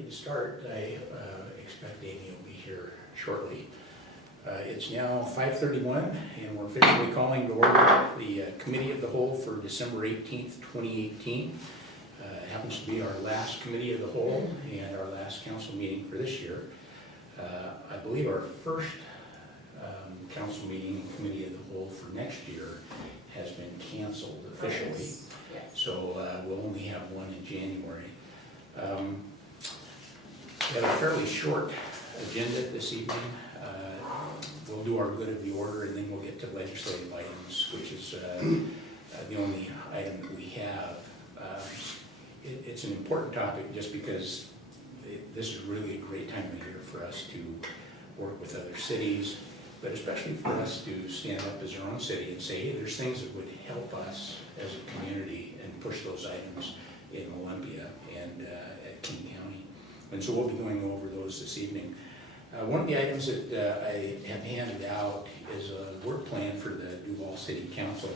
ready to start. I expect Amy will be here shortly. It's now 5:31 and we're officially calling to order the Committee of the Whole for December 18th, 2018. It happens to be our last Committee of the Whole and our last council meeting for this year. I believe our first council meeting and Committee of the Whole for next year has been canceled officially. Yes. So we'll only have one in January. We have a fairly short agenda this evening. We'll do our good of the order and then we'll get to legislative items, which is the only item that we have. It's an important topic just because this is really a great time of year for us to work with other cities, but especially for us to stand up as our own city and say, hey, there's things that would help us as a community and push those items in Olympia and at King County. And so we'll be going over those this evening. One of the items that I have handed out is a work plan for the Duval City Council.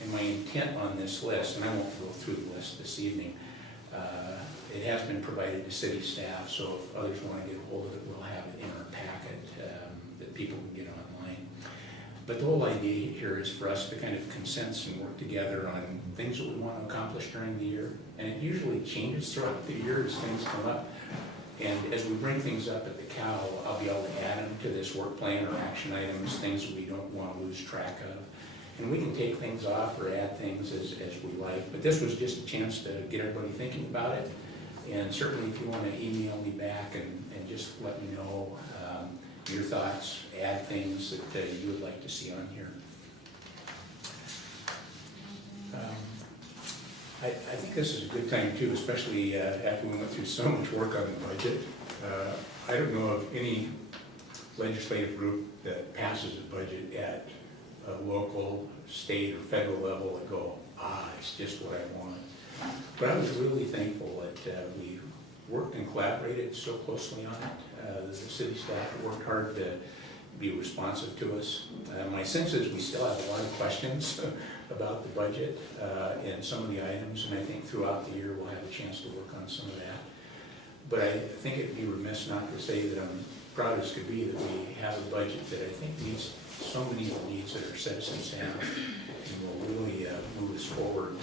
And my intent on this list, and I won't go through the list this evening, it has been provided to city staff, so if others want to get a hold of it, we'll have it in our packet that people can get online. But the whole idea here is for us to kind of consensus and work together on things that we want to accomplish during the year. And it usually changes throughout the year as things come up. And as we bring things up at the COW, I'll be able to add them to this work plan or action items, things that we don't want to lose track of. And we can take things off or add things as we like. But this was just a chance to get everybody thinking about it. And certainly if you want to email me back and just let me know your thoughts, add things that you would like to see on here. I think this is a good time too, especially after we went through so much work on the budget. I don't know of any legislative group that passes a budget at a local, state, or federal level and go, it's just what I want. But I was really thankful that we worked and collaborated so closely on it. The city staff worked hard to be responsive to us. My sense is we still have a lot of questions about the budget and some of the items, and I think throughout the year we'll have a chance to work on some of that. But I think it'd be remiss not to say that I'm proud as could be that we have a budget that I think meets so many of the needs that our citizens have and will really move us forward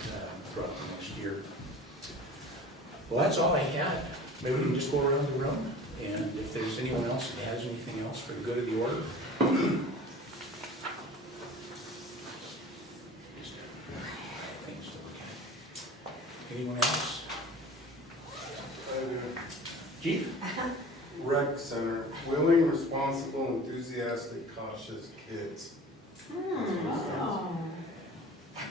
throughout the next year. Well, that's all I had. Maybe we can just go around the room, and if there's anyone else that has anything else for the good of the order. Anyone else? Chief? Rec Center, willing, responsible, enthusiastic, cautious kids.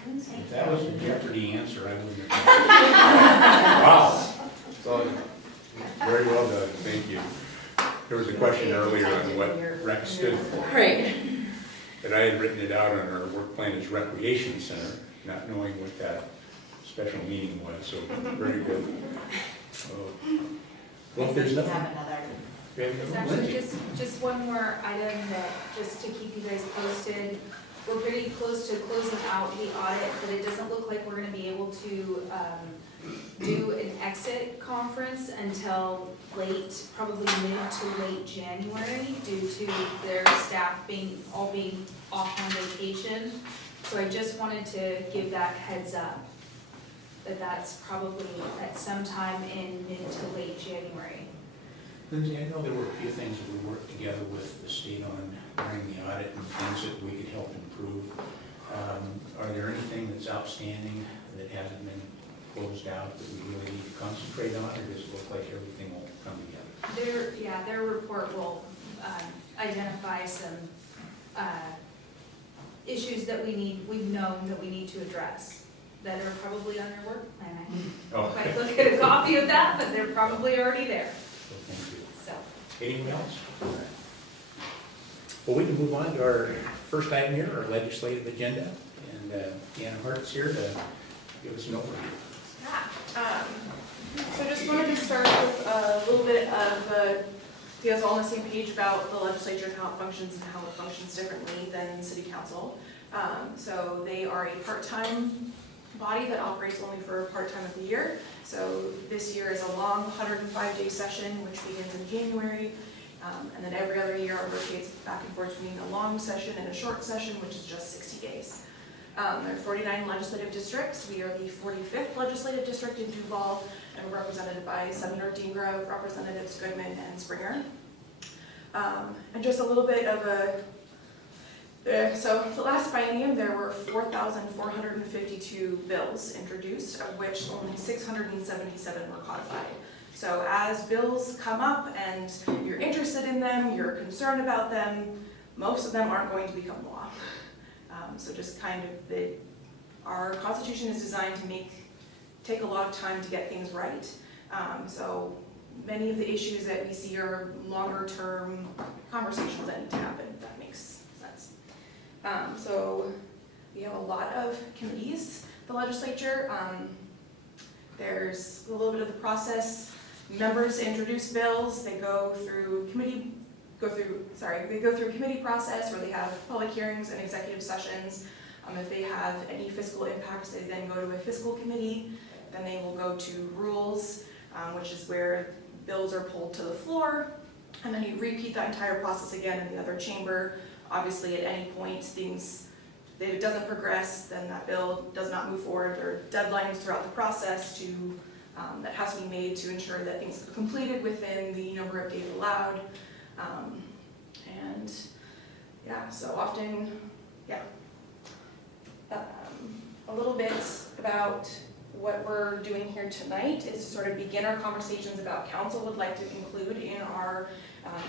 If that was a Jeopardy answer, I wouldn't have. Wow. So, very well done, thank you. There was a question earlier on what rec stood for. Right. But I had written it out on our work plan as recreation center, not knowing what that special meaning was, so very good. Well, if there's nothing. Actually, just one more item that, just to keep you guys posted. We're pretty close to closing out the audit, but it doesn't look like we're gonna be able to do an exit conference until probably mid to late January, due to their staff being off on vacation. So I just wanted to give that heads up, that that's probably at some time in mid to late January. Lindsay, I know there were a few things that we worked together with the state on during the audit and things that we could help improve. Are there anything that's outstanding that hasn't been closed out that we really need to concentrate on, or does it look like everything will come together? Their report will identify some issues that we've known that we need to address, that are probably on their work plan. I didn't quite look at a copy of that, but they're probably already there. So thank you. So. Anyone else? Well, we can move on to our first item here, our legislative agenda, and Deanna Hart's here to give us an overview. So just wanted to start with a little bit of you guys all on the same page about the legislature and how it functions and how it functions differently than city council. So they are a part-time body that operates only for part time of the year. So this year is a long 105-day session, which begins in January. And then every other year it rotates back and forth between a long session and a short session, which is just 60 days. There are 49 legislative districts. We are the 45th legislative district in Duval, and we're represented by Senator Dingra, Representatives Goodman and Springer. And just a little bit of so the last biennium there were 4,452 bills introduced, of which only 677 were codified. So as bills come up and you're interested in them, you're concerned about them, most of them aren't going to become law. So just kind of our Constitution is designed to take a lot of time to get things right. So many of the issues that we see are longer term conversations that need to happen, if that makes sense. So we have a lot of committees, the legislature. There's a little bit of the process. Members introduce bills, they go through committee process where they have public hearings and executive sessions. If they have any fiscal impacts, they then go to a fiscal committee. Then they will go to rules, which is where bills are pulled to the floor. And then you repeat that entire process again in the other chamber. Obviously, at any point, if it doesn't progress, then that bill does not move forward. There are deadlines throughout the process that has to be made to ensure that things are completed within the number of days allowed. And yeah, so often, yeah. A little bit about what we're doing here tonight is to sort of begin our conversations about council would like to include in our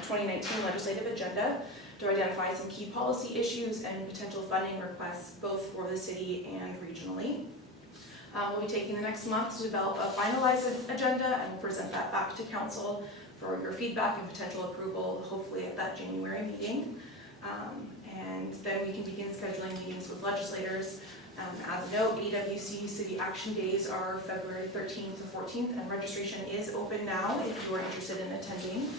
2019 legislative agenda to identify some key policy issues and potential funding requests both for the city and regionally. We'll be taking the next month to develop a finalized agenda and we'll present that back to council for your feedback and potential approval, hopefully at that January meeting. And then we can begin scheduling meetings with legislators. As a note, AWC City Action Days are February 13th to 14th, and registration is open now if you are interested in attending.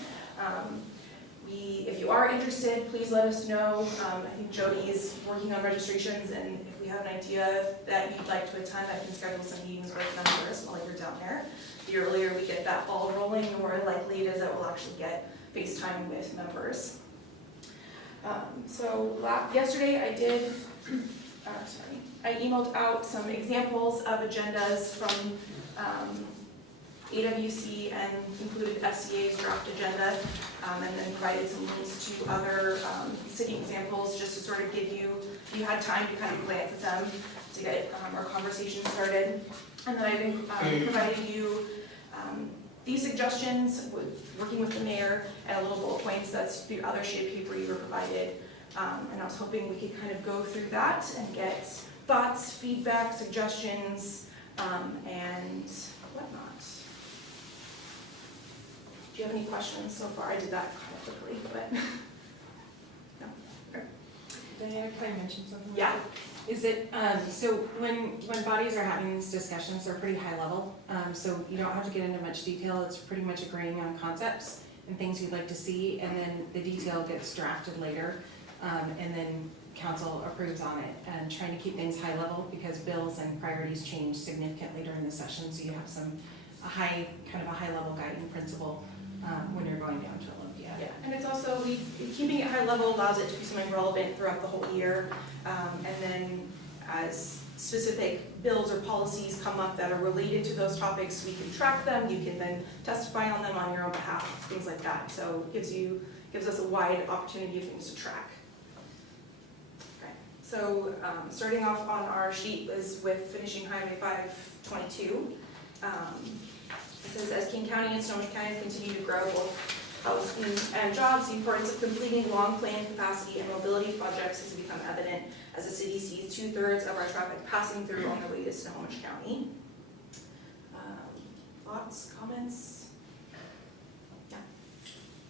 If you are interested, please let us know. I think Jody is working on registrations, and if we have an idea that you'd like to attend, I can schedule some meetings with members while you're down there. The earlier we get that ball rolling, the more likely it is that we'll actually get FaceTime with members. Yesterday I emailed out some examples of agendas from AWC and included FCA's draft agenda, and then provided some links to other city examples just to sort of give you, if you had time to kind of glance at them to get our conversation started. And then I provided you these suggestions, working with the mayor, and a little bullet points. That's the other shape paper you were provided. And I was hoping we could kind of go through that and get thoughts, feedback, suggestions, and whatnot. Do you have any questions so far? I did that kind of quickly, but no. Diana, can I mention something? Yeah. Is it, so when bodies are having these discussions, they're pretty high level, so you don't have to get into much detail. It's pretty much agreeing on concepts and things you'd like to see, and then the detail gets drafted later, and then council approves on it, and trying to keep things high level because bills and priorities change significantly during the session, so you have a high level guiding principle when you're going down to Olympia. Yeah, and it's also, keeping it high level allows it to be something relevant throughout the whole year. And then as specific bills or policies come up that are related to those topics, we can track them. You can then testify on them on your own behalf, things like that. So it gives us a wide opportunity of things to track. Okay. So starting off on our sheet is with finishing Highway 522. It says, as King County and Snohomish County continue to grow both housing and jobs, the importance of completing long-planned capacity and mobility projects has become evident as the city sees 2/3 of our traffic passing through on their way to Snohomish County. Thoughts, comments?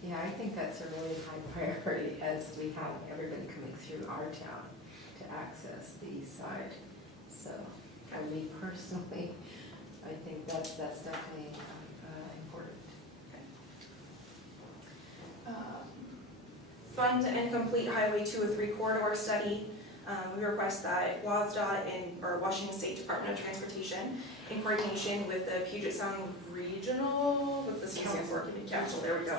Yeah, I think that's a really high priority as we have everybody coming through our town to access the east side. So, for me personally, I think that's definitely important. Fund and complete Highway 203 corridor study. We request that WSDOT or Washington State Department of Transportation, in coordination with the Puget Sound Regional, what's this stand for? Council, there we go.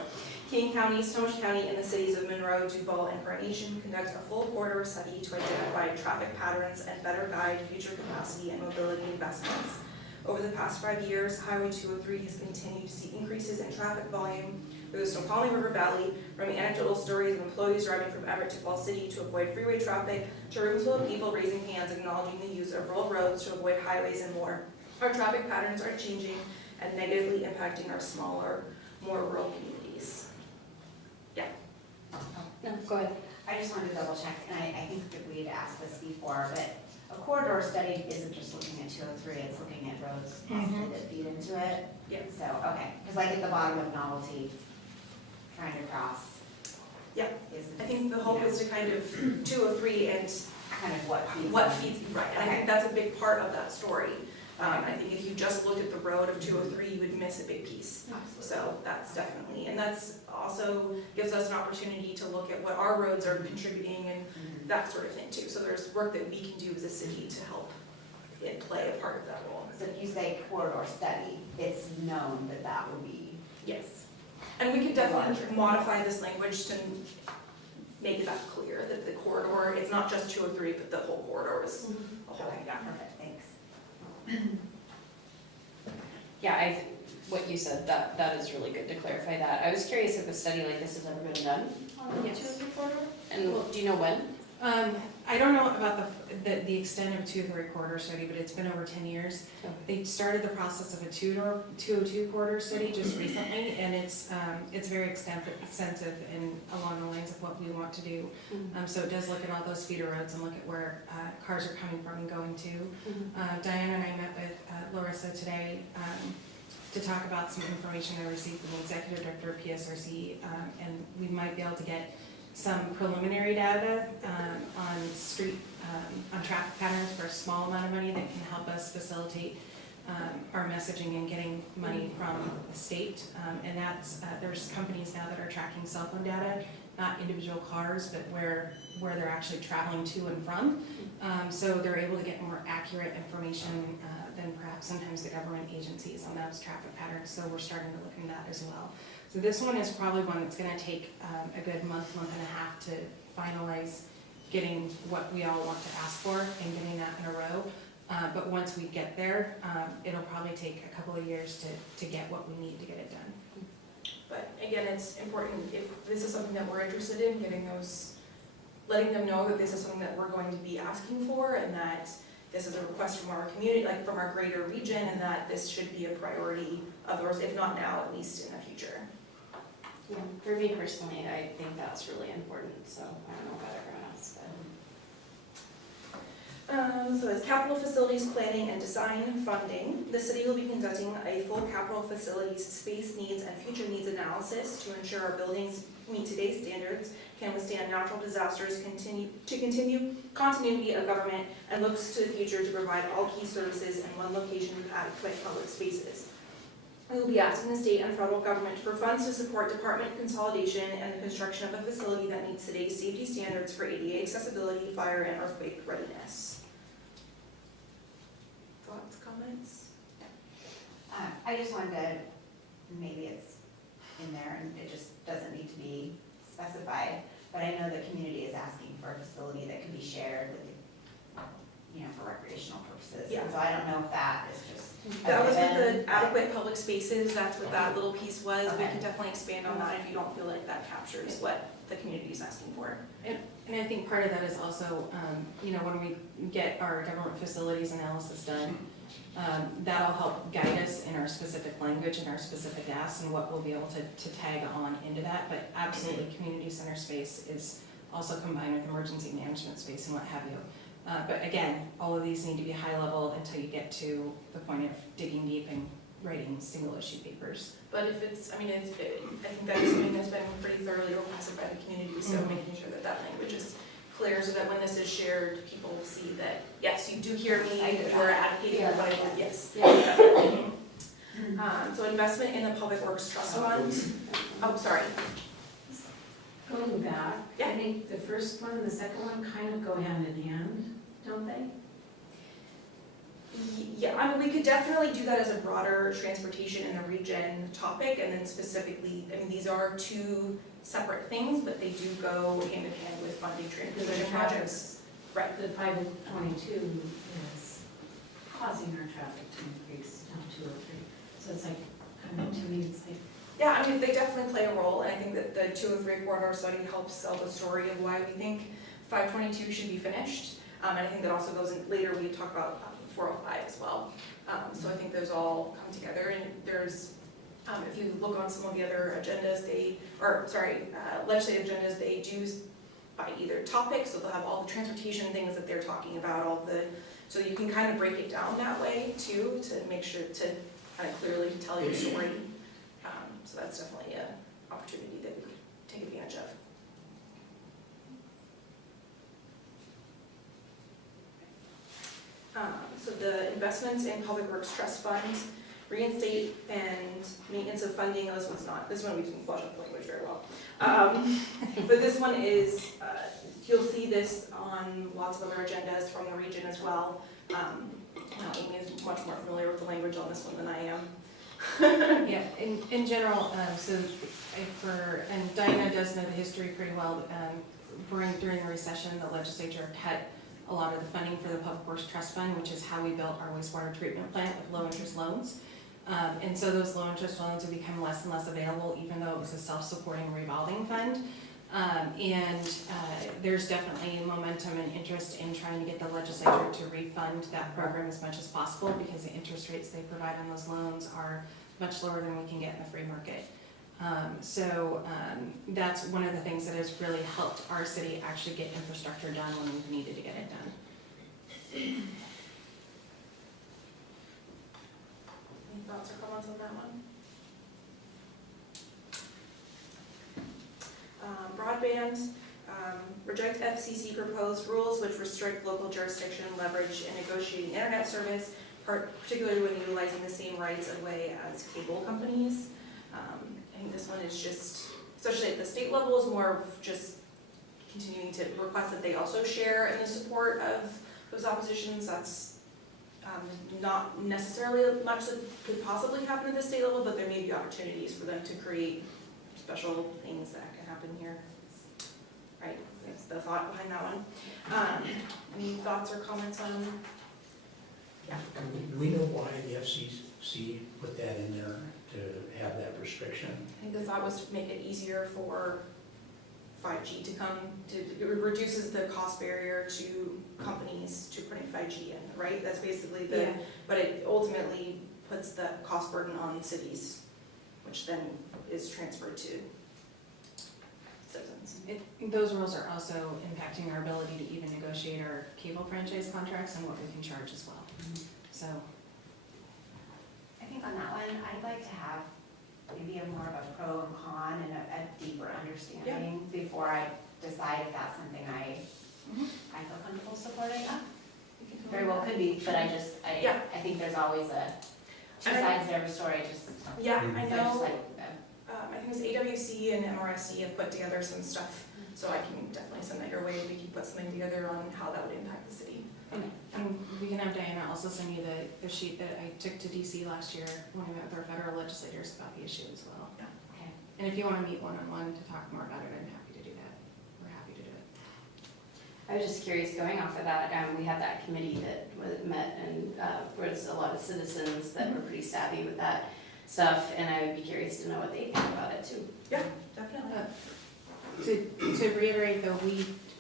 King County, Snohomish County, and the cities of Monroe, Duval, and Coronation conduct a full corridor study to identify traffic patterns and better guide future capacity and mobility investments. Over the past 5 years, Highway 203 has continued to see increases in traffic volume through the Snoqualmie River Valley, from anecdotal stories of employees driving from Everett to Falls City to avoid freeway traffic, to rooms full of people raising hands acknowledging the use of rural roads to avoid highways and more. Our traffic patterns are changing and negatively impacting our smaller, more rural communities. No, go ahead. I just wanted to double check, and I think that we had asked this before, but a corridor study isn't just looking at 203, it's looking at roads possibly that feed into it. Yeah. So, okay, because like at the bottom of Novelty, trying to cross. Yeah. Is, I think the hope is to kind of 203 and kind of what feeds. what in. feeds, right, and I think that's a big part of that story. I think if you just looked at the road of 203, you would miss a big piece. Absolutely. So that's definitely, and that's also gives us an opportunity to look at what our roads are contributing and Mhm. that sort of thing too. So there's work that we can do as a city to help it play a part of that role. So if you say corridor study, it's known that that would be. Yes. And we could definitely modify this language to make that clear, that the corridor, it's not just 203, but the whole corridor is a whole, Okay, yeah. perfect, thanks. Yeah, what you said, that is really good to clarify that. I was curious if a study like this has ever been done on the Yes. 203 corridor? And do you know when? I don't know about the extent of a 203 corridor study, but it's been over 10 years. Okay. They started the process of a 202 corridor study just recently, and it's very extensive and along the lines of what we want to do. So it does look at all those feeder roads and look at where cars are coming from and going to. Diana and I met with Larissa today to talk about some information I received from the executive director of PSRC, and we might be able to get some preliminary data on traffic patterns for a small amount of money that can help us facilitate our messaging and getting money from the state. And that's, there's companies now that are tracking cell phone data, not individual cars, but where they're actually traveling to and from. So they're able to get more accurate information than perhaps sometimes the government agencies on those traffic patterns. So we're starting to look into that as well. So this one is probably one that's gonna take a good month and a half to finalize getting what we all want to ask for and getting that in a row. But once we get there, it'll probably take a couple of years to get what we need to get it done. But again, it's important, if this is something that we're interested in, letting them know that this is something that we're going to be asking for, and that this is a request from our community, like from our greater region, and that this should be a priority of ours, if not now, at least in the future. Yeah, for me personally, I think that's really important, so I don't know about everyone else, but. So as capital facilities planning and design funding, the city will be conducting a full capital facilities space needs and future needs analysis to ensure our buildings meet today's standards, can withstand natural disasters, continue continuity of government, and looks to the future to provide all key services in one location with adequate public spaces. We will be asking the state and federal government for funds to support department consolidation and the construction of a facility that meets today's safety standards for ADA accessibility, fire, and earthquake readiness. Thoughts, comments? I just wanted to, maybe it's in there and it just doesn't need to be specified, but I know the community is asking for a facility that can be shared with, for recreational purposes. Yeah. So I don't know if that is just. That was with given. the adequate public spaces, that's what that little piece was. We Okay. can definitely expand on that if you don't feel like that captures what the community is asking for. And I think part of that is also, when we get our government facilities analysis done, that'll help guide us in our specific language and our specific asks and what we'll be able to tag on into that. But absolutely, community center space is also combined with emergency management space and what have you. But again, all of these need to be high level until you get to the point of digging deep and writing single issue papers. But if it's, I think that is something that's been pretty thoroughly requested by the community, so making sure that that language is clear so that when this is shared, people will see that, yes, you do hear me, we're advocating for what I want, yes. Definitely. So investment in the Public Works Trust Fund, oh, sorry. Going back, Yeah. I think the first one and the second one kind of go hand in hand, don't they? Yeah, I mean, we could definitely do that as a broader transportation in the region topic, and then specifically, I mean, these are two separate things, but they do go hand in hand with funding transportation projects. Right. The 522 is causing our traffic to increase down 203. So it's like, kind of, to me, it's like, Yeah, I mean, they definitely play a role, and I think that the 203 corridor study helps sell the story of why we think 522 should be finished. And I think that also goes in, later we talk about 405 as well. So I think those all come together, and there's, if you look on some of the other agendas, legislative agendas, they do by either topic, so they'll have all the transportation things that they're talking about, so you can kind of break it down that way too, to make sure to kind of clearly tell your story. So that's definitely an opportunity that we could take advantage of. So the investments in Public Works Trust Fund, reinstate and maintenance of funding, this one we didn't flush out the language very well. But this one is, you'll see this on lots of other agendas from the region as well. Amy is much more familiar with the language on this one than I am. Yeah, in general, and Diana does know the history pretty well. During the recession, the legislature cut a lot of the funding for the Public Works Trust Fund, which is how we built our wastewater treatment plant with low interest loans. And so those low interest loans have become less and less available, even though it was a self-supporting revolving fund. There's definitely momentum and interest in trying to get the legislature to refund that program as much as possible, because the interest rates they provide on those loans are much lower than we can get in the free market. That's one of the things that has really helped our city actually get infrastructure done when we've needed to get it done. Any thoughts or comments on that one? Broadband, reject FCC proposed rules which restrict local jurisdiction, leverage, and negotiating internet service, particularly when utilizing the same rights of way as cable companies. I think this one is just, especially at the state level, is more of just continuing to request that they also share in the support of those oppositions. That's not necessarily much that could possibly happen at the state level, but there may be opportunities for them to create special things that can happen here. Right, that's the thought behind that one. Any thoughts or comments on? Yeah. Do we know why the FCC put that in there to have that restriction? I think the thought was to make it easier for 5G to come, it reduces the cost barrier to companies to putting 5G in, right? That's basically but it ultimately puts the cost burden on cities, which then is transferred to citizens. Those rules are also impacting our ability to even negotiate our cable franchise contracts and what we can charge as well. So, I think on that one, I'd like to have maybe a more of a pro and con and a deeper understanding before I decide if that's something I feel comfortable supporting. Very well could be, but I think there's always two sides to every story, Yeah, I so know. like, I think it was AWC and MRSC have put together some stuff, so I can definitely send that your way. We can put something together on how that would impact the city. and we can have Diana also send you the sheet that I took to DC last year when we met with our federal legislators about the issue as well. okay. And if you want to meet one-on-one to talk more about it, I'm happy to do that. We're happy to do it. I was just curious, going off of that, we had that committee that met and where it's a lot of citizens that were pretty savvy with that stuff, and I would be curious to know what they think about it too. Yeah, definitely. To reiterate though,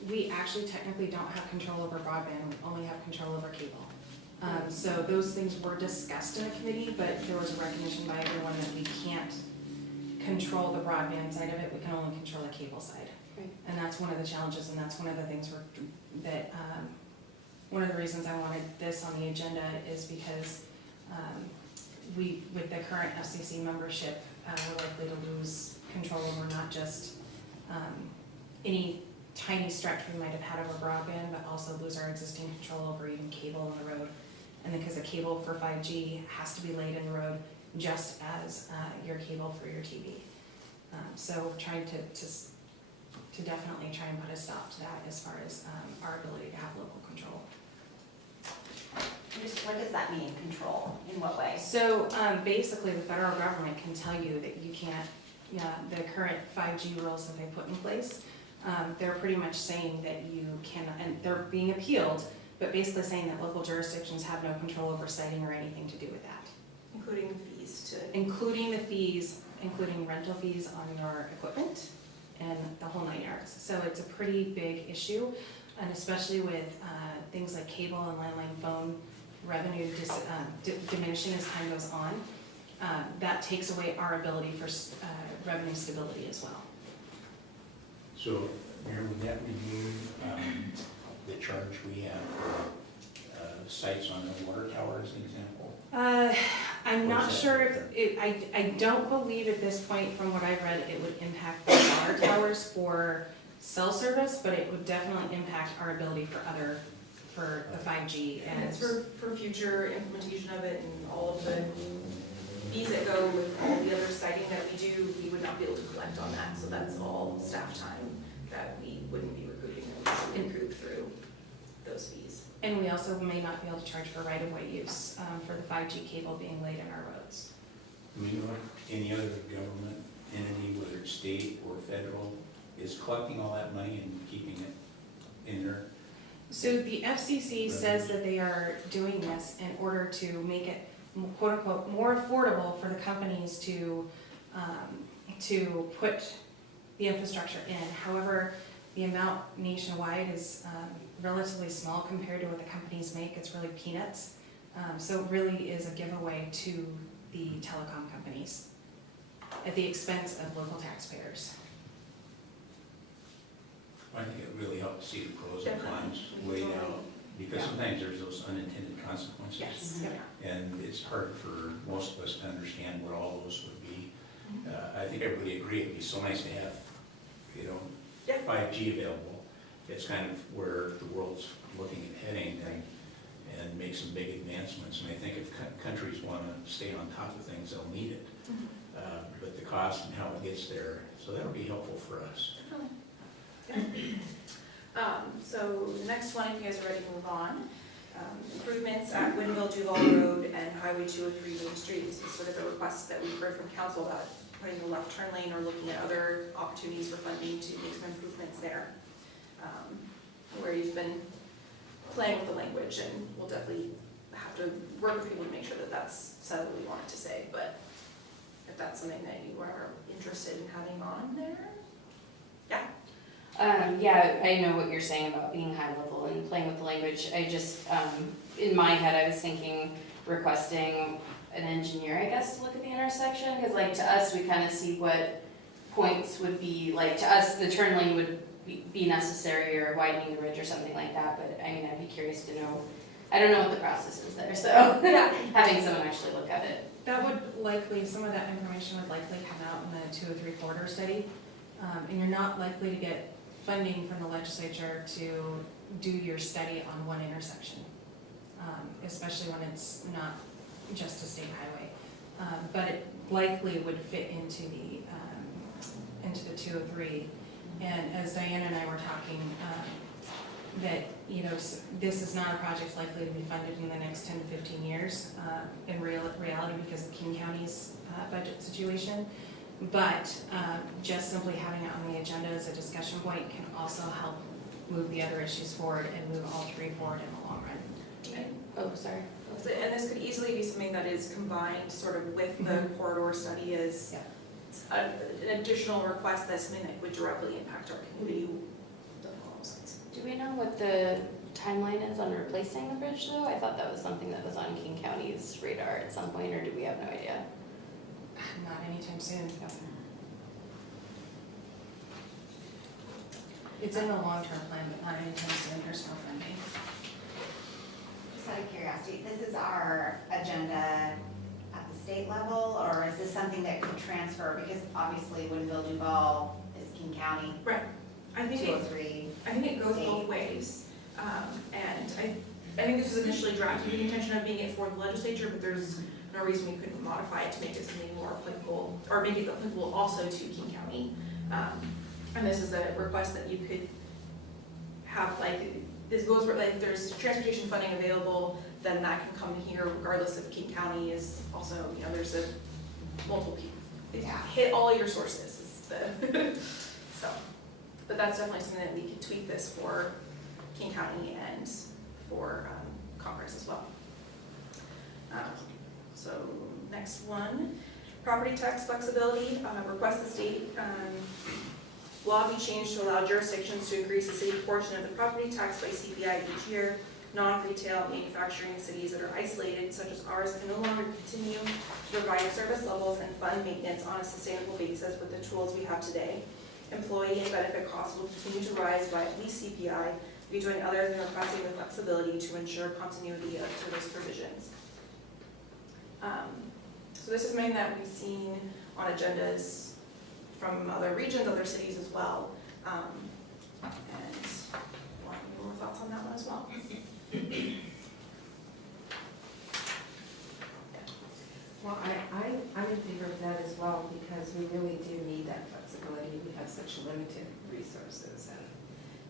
we actually technically don't have control over broadband, we only have control over cable. So those things were discussed in a committee, but there was a recognition by everyone that we can't control the broadband side of it, we can only control the cable side. Right. And that's one of the challenges, and that's one of the things one of the reasons I wanted this on the agenda is because with the current FCC membership, we're likely to lose control over not just any tiny stretch we might have had over broadband, but also lose our existing control over even cable in the road. And because the cable for 5G has to be laid in the road just as your cable for your TV. So we're trying to to definitely try and put a stop to that as far as our ability to have local control. Just what does that mean, control? In what way? So basically, the federal government can tell you that you can't, the current 5G rules that they put in place, they're pretty much saying that you cannot, and they're being appealed, but basically saying that local jurisdictions have no control over siting or anything to do with that. Including fees to, Including the fees, including rental fees on your equipment and the whole 9 yards. So it's a pretty big issue, and especially with things like cable and landline phone revenue diminishing as time goes on, that takes away our ability for revenue stability as well. So, Mayor, would that remove the charge we have for sites on the water tower as an example? I'm Or not is that sure different? if, I don't believe at this point, from what I've read, it would impact the water towers for cell service, but it would definitely impact our ability for the 5G and and. it's for future implementation of it and all of the fees that go with all the other siting that we do, we would not be able to collect on that, so that's all staff time that we wouldn't be recouping, that we should recoup through those fees. And we also may not be able to charge for right-of-way use for the 5G cable being laid in our roads. Do we know if any other government entity, whether it's state or federal, is collecting all that money and keeping it in there? So the FCC says that they are doing this in order to make it quote-unquote more affordable for the companies to put the infrastructure in. However, the amount nationwide is relatively small compared to what the companies make. It's really peanuts. So it really is a giveaway to the telecom companies at the expense of local taxpayers. I think it really helps to see the pros and Definitely. cons laid Totally. out, because sometimes there's those unintended consequences. Yes. And it's hard for most of us to understand what all those would be. I think everybody agree, it'd be so nice to have, Yeah. 5G available. It's kind of where the world's looking at heading and make some big advancements. And I think if countries want to stay on top of things, they'll need it. But the cost and how it gets there, so that'll be helpful for us. So the next one, if you guys are ready to move on, improvements at Winville Duval Road and Highway 203 Main Street. This is sort of a request that we've heard from council about putting the left turn lane or looking at other opportunities for funding to make some improvements there. Where you've been playing with the language, and we'll definitely have to work with people to make sure that that's said what we want it to say, but if that's something that you are interested in having on there. Yeah, I know what you're saying about being high level and playing with the language. I just, in my head, I was thinking requesting an engineer, I guess, to look at the intersection, because like to us, we kind of see what points would be, like to us, the turn lane would be necessary or widening the ridge or something like that, but I mean, I'd be curious to know. I don't know what the process is there, so having someone actually look at it. That would likely, some of that information would likely come out in the 203 corridor study. And you're not likely to get funding from the legislature to do your study on one intersection, especially when it's not just a state highway. But it likely would fit into the 203. And as Diana and I were talking, that, this is not a project likely to be funded in the next 10 to 15 years in reality because of King County's budget situation. But just simply having it on the agenda as a discussion point can also help move the other issues forward and move all three forward in the long run. Oh, sorry. And this could easily be something that is combined sort of with the corridor study as an additional request that's something that would directly impact our community. Do we know what the timeline is on replacing the bridge though? I thought that was something that was on King County's radar at some point, or do we have no idea? Not anytime soon. It's in the long-term plan, but not anytime soon. There's no funding. Just out of curiosity, this is our agenda at the state level, or is this something that could transfer? Because obviously Winville Duval is King County. Right. I think 203. it goes both ways. And I think this was initially drafted with the intention of being it for the legislature, but there's no reason we couldn't modify it to make it something more applicable, or make it applicable also to King County. And this is a request that you could have, like, this goes where, like, if there's transportation funding available, then that can come here regardless if King County is also, you know, there's a multiple people. Yeah. Hit all your sources is the, so. But that's definitely something that we could tweak this for King County and for Congress as well. So next one, property tax flexibility, request the state law be changed to allow jurisdictions to increase the city portion of the property tax by CPI each year. Non-retail manufacturing cities that are isolated, such as ours, can no longer continue to provide service levels and fund maintenance on a sustainable basis with the tools we have today. Employee and benefit costs will continue to rise by at least CPI. We be doing other than requesting the flexibility to ensure continuity of service provisions. So this is something that we've seen on agendas from other regions, other cities as well. And want more thoughts on that one as well? Well, I'm in favor of that as well, because we really do need that flexibility. We have such limited resources, and,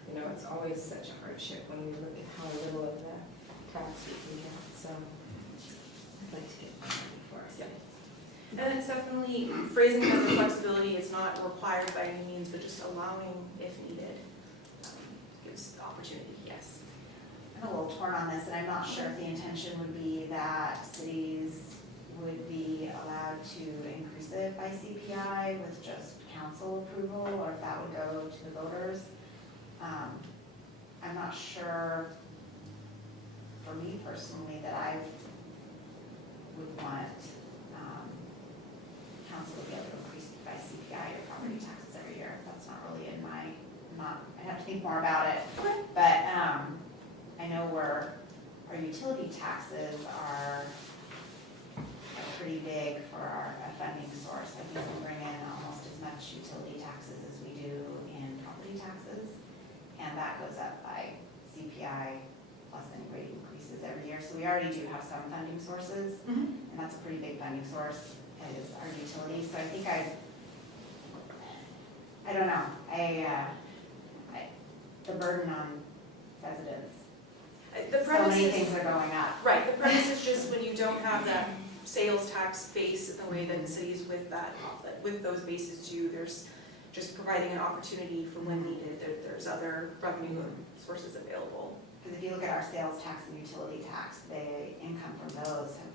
you know, it's always such a hardship when we look at how little of the tax we can get, so I'd like to get that before us. Yeah. And it's definitely phrasing it as a flexibility. It's not required by any means, but just allowing if needed. Gives the opportunity, yes. I'm a little torn on this, and I'm not sure if the intention would be that cities would be allowed to increase it by CPI with just council approval, or if that would go to the voters. I'm not sure, for me personally, that I would want council to be able to increase it by CPI your property taxes every year. That's not really in my, I'd have to think more about it. But I know our utility taxes are pretty big for our funding source. I think we bring in almost as much utility taxes as we do in property taxes. And that goes up by CPI plus any rate increases every year. So we already do have some funding sources, and that's a pretty big funding source, is our utilities. So I think I don't know, the burden on residents. The So premise many is, things are going up. right, the premise is just when you don't have that sales tax base in the way that cities with that, with those bases do, there's just providing an opportunity for when needed, there's other revenue sources available. Because if you look at our sales tax and utility tax, the income from those have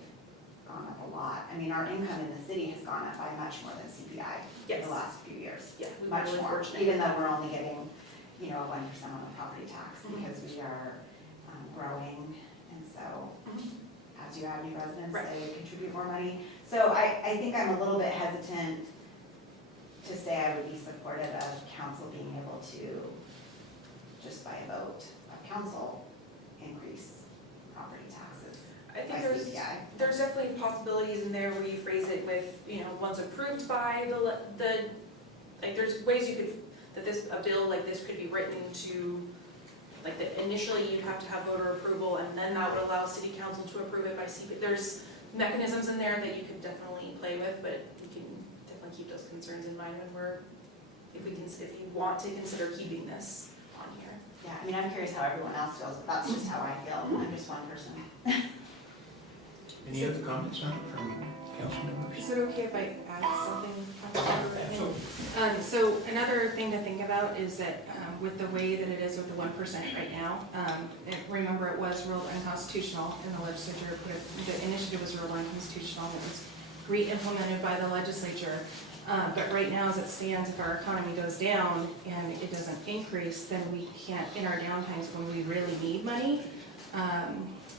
gone up a lot. I mean, our income in the city has gone up by much more than CPI in Yes. the last few years. Yeah, we've been Much really more, fortunate. even though we're only getting, 1% on the property tax, Mhm. because we are growing, and so as you add new residents, Right. they contribute more money. So I think I'm a little bit hesitant to say I would be supportive of council being able to, just by a vote of council, increase property taxes I by think CPI. there's definitely possibilities in there where you phrase it with, once approved by the, like, there's ways you could, a bill like this could be written to, like, that initially you'd have to have voter approval, and then that would allow city council to approve it by CPI. There's mechanisms in there that you could definitely play with, but you can definitely keep those concerns in mind when if you want to consider keeping this on here. Yeah, I mean, I'm curious how everyone else feels, but that's just how I feel. I'm just one person. Any other comments on it from council members? Is it okay if I add something? Absolutely. So another thing to think about is that with the way that it is with the 1% right now, remember it was ruled unconstitutional in the legislature. The initiative was ruled unconstitutional, and it was re-implemented by the legislature. But right now, as it stands, if our economy goes down and it doesn't increase, then we can't, in our downtimes when we really need money,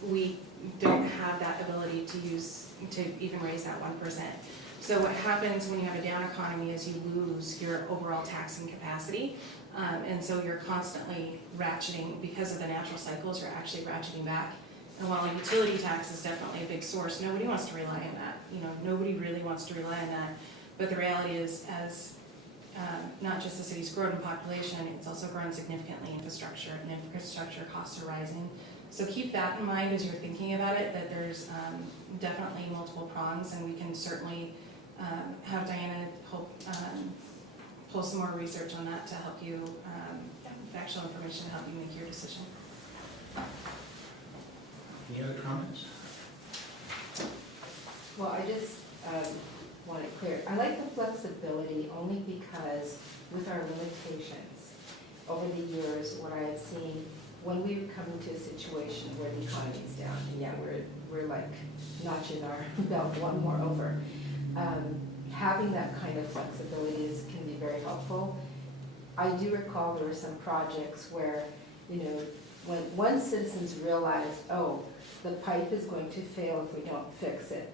we don't have that ability to even raise that 1%. So what happens when you have a down economy is you lose your overall taxing capacity. And so you're constantly ratcheting, because of the natural cycles, you're actually ratcheting back. And while utility tax is definitely a big source, nobody wants to rely on that. Nobody really wants to rely on that. But the reality is, as not just the city's grown in population, it's also grown significantly in infrastructure, and infrastructure costs are rising. So keep that in mind as you're thinking about it, that there's definitely multiple prongs, and we can certainly have Diana pull pull some more research on that to help you, factual information to help you make your decision. Any other comments? Well, I just want it clear. I like the flexibility only because with our limitations, over the years, what I have seen, when we come into a situation where the economy's down, and yeah, we're like notching our belt one more over, having that kind of flexibility can be very helpful. I do recall there were some projects where, you know, when citizens realized, oh, the pipe is going to fail if we don't fix it,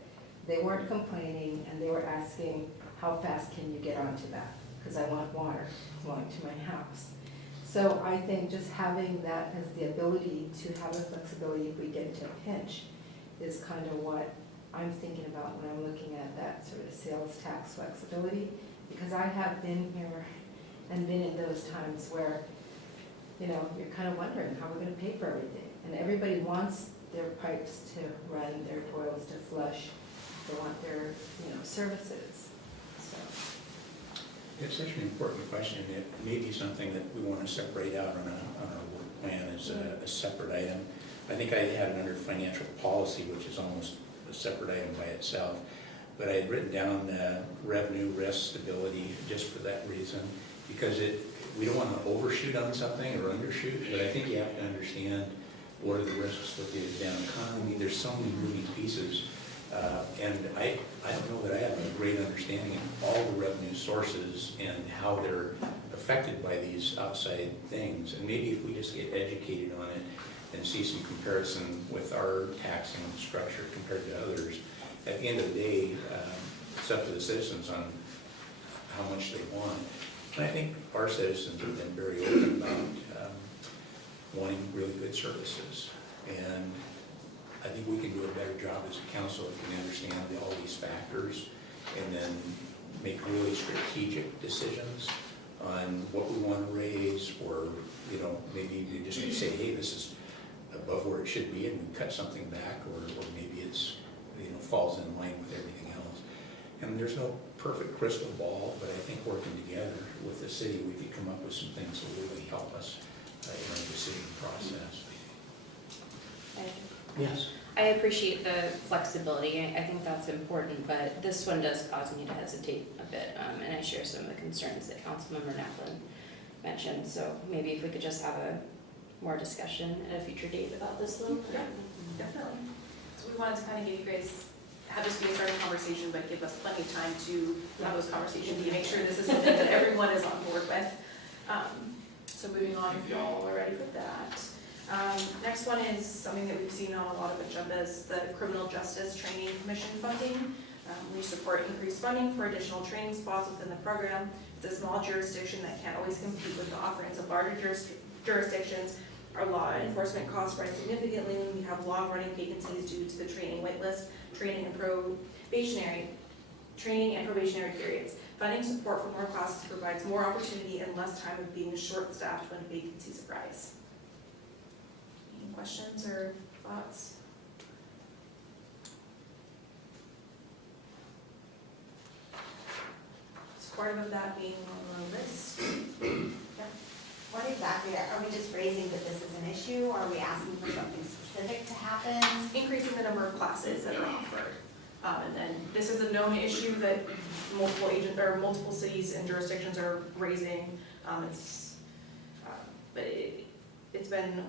they weren't complaining and they were asking, how fast can you get onto that? Because I want water flowing to my house. So I think just having that as the ability to have the flexibility if we get into a pinch is kind of what I'm thinking about when I'm looking at that sort of sales tax flexibility. Because I have been here and been in those times where, you know, you're kind of wondering how we're going to pay for everything. And everybody wants their pipes to run, their toilets to flush, they want their, you know, services, so. It's such an important question. It may be something that we want to separate out on our work plan as a separate item. I think I had it under financial policy, which is almost a separate item by itself. But I had written down revenue, risk, stability, just for that reason, because we don't want to overshoot on something or undershoot, but I think you have to understand what are the risks with the down economy. There's so many moving pieces. And I don't know that I have a great understanding of all the revenue sources and how they're affected by these outside things. And maybe if we just get educated on it and see some comparison with our taxing structure compared to others, at the end of the day, it's up to the citizens on how much they want. And I think our citizens have been very open about wanting really good services. And I think we can do a better job as a council if we understand all these factors and then make really strategic decisions on what we want to raise, or, you know, maybe we just say, hey, this is above where it should be and we cut something back, or maybe it's, you know, falls in line with everything else. And there's no perfect crystal ball, but I think working together with the city, we could come up with some things that will really help us in our decision process. Yes. I appreciate the flexibility. I think that's important, but this one does cause me to hesitate a bit, and I share some of the concerns that Councilmember Necklin mentioned. So maybe if we could just have a more discussion at a future date about this one. Yeah, definitely. So we wanted to kind of give you guys, have this be a starting conversation, but give us plenty of time to have those conversations and make sure this is something that everyone is on board with. So moving on, if y'all are ready for that. Next one is something that we've seen on a lot of agendas, the Criminal Justice Training Commission funding. We support increased funding for additional training spots within the program. It's a small jurisdiction that can't always compete with the offerings of larger jurisdictions. Our law enforcement costs rise significantly when we have long-running vacancies due to the training waitlist, training and probationary periods. Funding support for more classes provides more opportunity and less time of being short-staffed when vacancies arise. Any questions or thoughts? Supportive of that being on the list. Yeah. What exactly, are we just raising that this is an issue, or are we asking for something specific to happen? Increasing the number of classes that are offered. And then this is a known issue that multiple cities and jurisdictions are raising. But it's been,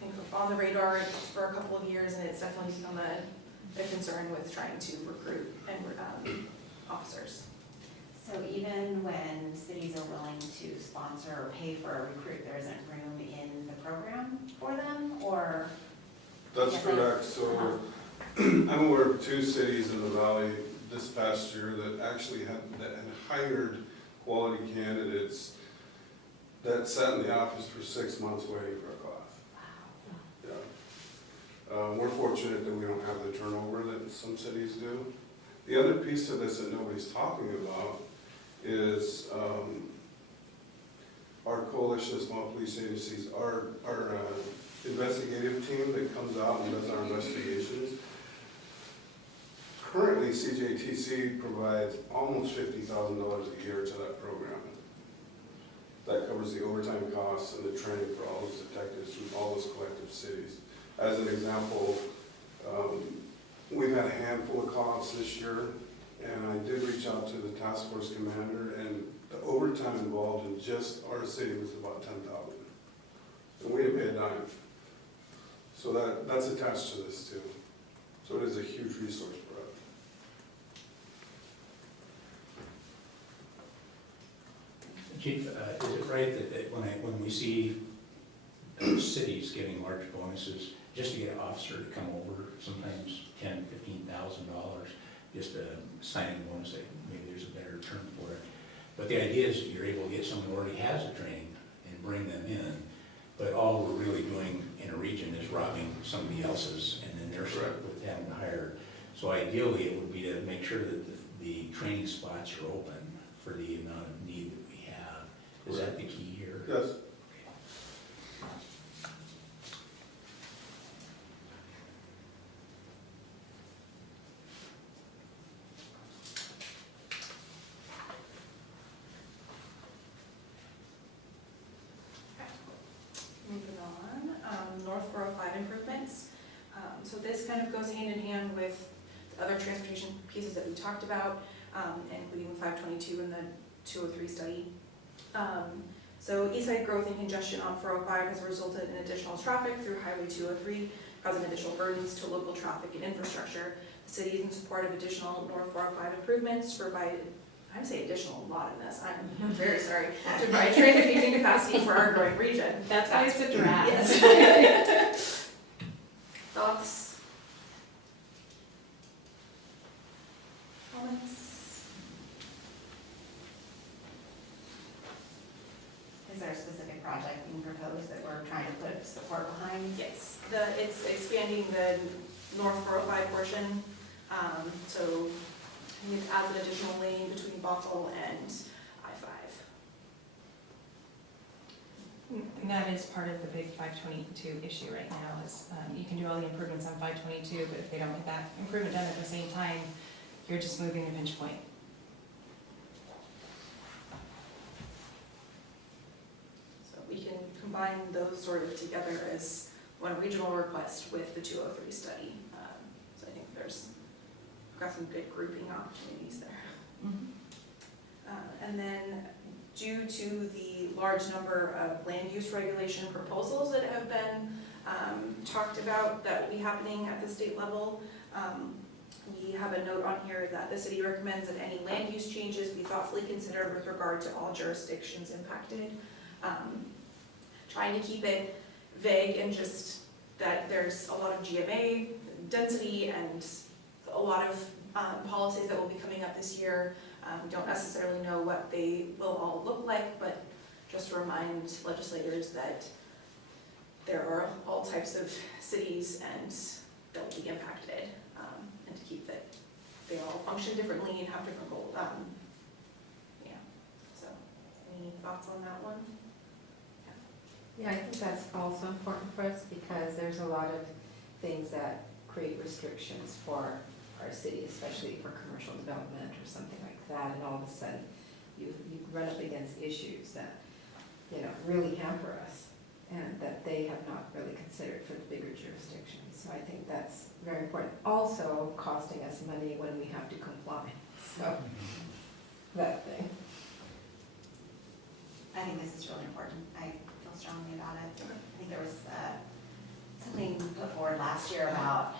I think, on the radar for a couple of years, and it's definitely become a concern with trying to recruit and officers. So even when cities are willing to sponsor or pay for a recruit, there isn't room in the program for them, or? That's Yes, correct. So I'm aware of 2 cities in the valley this past year that actually had hired quality candidates that sat in the office for 6 months waiting for a class. Yeah. We're fortunate that we don't have the turnover that some cities do. The other piece to this that nobody's talking about is our coalition of small police agencies, our investigative team that comes out and does our investigations. Currently, currently CJTC provides almost $50,000 a year to that program. That covers the overtime costs and the training for all those detectives from all those collective cities. As an example, we've had a handful of calls this year, and I did reach out to the task force commander, and the overtime involved in just our city was about $10,000. And we didn't pay a dime. So that's attached to this too. So it is a huge resource for us. Chief, is it right that when we see cities giving large bonuses, just to get an officer to come over, sometimes $10,000, $15,000, just a signing bonus, maybe there's a better term for it. But the idea is that you're able to get someone who already has a training and bring them in, but all we're really doing in a region is robbing somebody else's, and then they're stuck with having to hire. So ideally, it would be to make sure that the training spots are open for the amount of need that we have. Is that the key here? Yes. Moving on, North 405 improvements. So this kind of goes hand in hand with the other transportation pieces that we talked about, including the 522 and the 203 study. So east side growth and congestion on 405 has resulted in additional traffic through Highway 203, causing additional burdens to local traffic and infrastructure. The city is in support of additional North 405 improvements to provide, I say additional a lot in this, I'm very sorry, to provide transportation capacity for our growing region. That's why it's a draft. Yes. Thoughts? Comments? Is there a specific project being proposed that we're trying to put support behind? Yes, it's expanding the North 405 portion, so I think it adds an additional lane between Bothell and I-5. And that is part of the big 522 issue right now is you can do all the improvements on 522, but if they don't get that improvement done at the same time, you're just moving a pinch point. So we can combine those sort of together as one regional request with the 203 study. So I think we've got some good grouping opportunities there. And then due to the large number of land use regulation proposals that have been talked about that will be happening at the state level, we have a note on here that the city recommends that any land use changes be thoughtfully considered with regard to all jurisdictions impacted. Trying to keep it vague and just that there's a lot of GMA density and a lot of policies that will be coming up this year. We don't necessarily know what they will all look like, but just to remind legislators that there are all types of cities and that will be impacted, and to keep that they all function differently and have different goals. Yeah, so any thoughts on that one? Yeah, I think that's also important for us because there's a lot of things that create restrictions for our city, especially for commercial development or something like that, and all of a sudden you run up against issues that, really hamper us and that they have not really considered for the bigger jurisdictions. So I think that's very important. Also costing us money when we have to comply, so that thing. I think this is really important. I feel strongly about it. I think there was something put forward last year about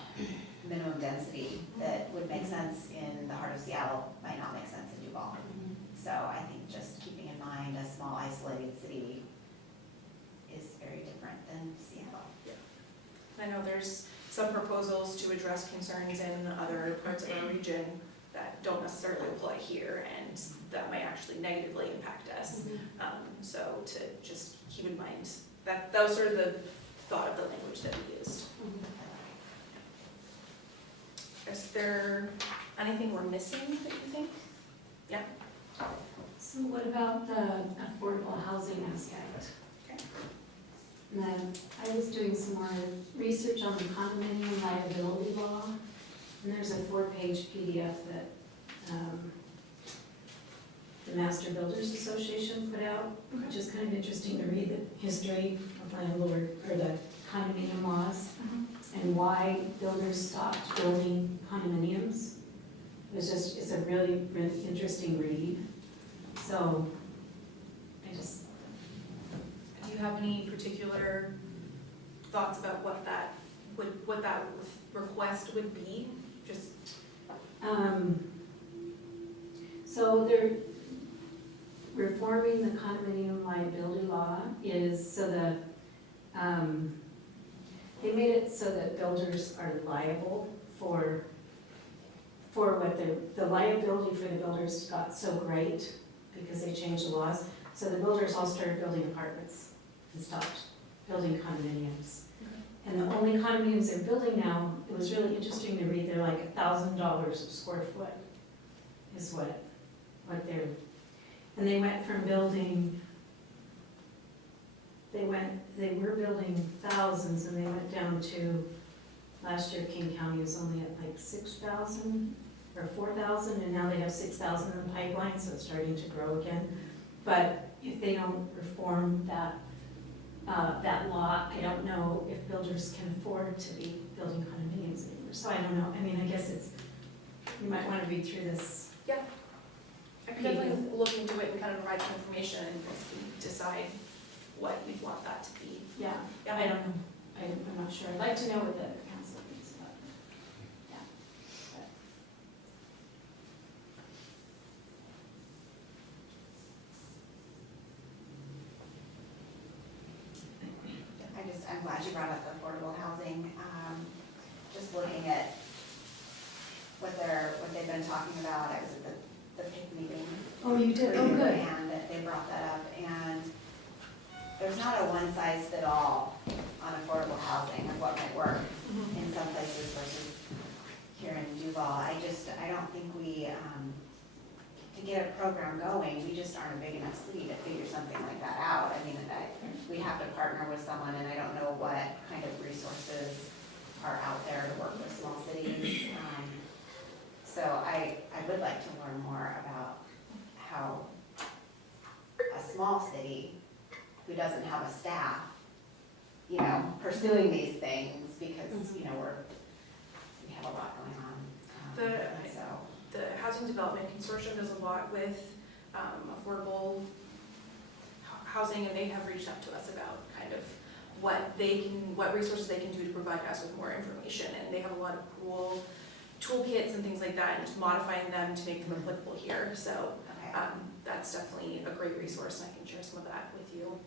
minimum density that would make sense in the heart of Seattle, might not make sense in Duval. So I think just keeping in mind a small isolated city is very different than Seattle. I know there's some proposals to address concerns in other parts of our region that don't necessarily apply here, and that might actually negatively impact us. So to just keep in mind that was sort of the thought of the language that we used. Is there anything we're missing that you think? Yeah. So what about the affordable housing aspect? Okay. And then I was doing some more research on the condominium liability law, and there's a 4-page 2-page PDF that the Master Builders Association put out, which is kind of interesting to read the history of landlord, or the condominium laws, and why builders stopped building condominiums. It's a really, really interesting read. So, Do you have any particular thoughts about what that request would be? Just, so they're reforming the condominium liability law is so that, they made it so that builders are liable for what the liability for the builders got so great because they changed the laws. So the builders all started building apartments and stopped building condominiums. And the only condominiums they're building now, it was really interesting to read, they're like $1,000 a square foot is what they're, and they went from building, they were building thousands and they went down to, last year King County was only at like 6,000 or 4,000, and now they have 6,000 in the pipeline, so it's starting to grow again. But if they don't reform that law, I don't know if builders can afford to be building condominiums anymore. So I don't know, I mean, I guess you might want to read through this. yeah. I could definitely look into it and kind of provide some information and decide what you'd want that to be. Yeah, Yeah. I don't know, I'm not sure. I'd like to know what the council thinks about it. Yeah. I'm glad you brought up affordable housing. Just looking at what they've been talking about, I was at the PIC meeting. Oh, you did? Oh, good. And they brought that up, and there's not a one-size-fit-all on affordable housing and what might work in some places versus here in Duval. I don't think to get a program going, we just aren't a big enough city to figure something like that out. I mean, we have to partner with someone, and I don't know what kind of resources are out there to work with small cities. So I would like to learn more about how a small city who doesn't have a staff, pursuing these things, because, we have a lot going on. The Housing Development Consortium does a lot with affordable housing, and they have reached out to us about kind of what resources they can do to provide us with more information, and they have a lot of cool toolkits and things like that, and just modifying them to make them applicable here. So that's definitely a great resource, and I can share some of that with you.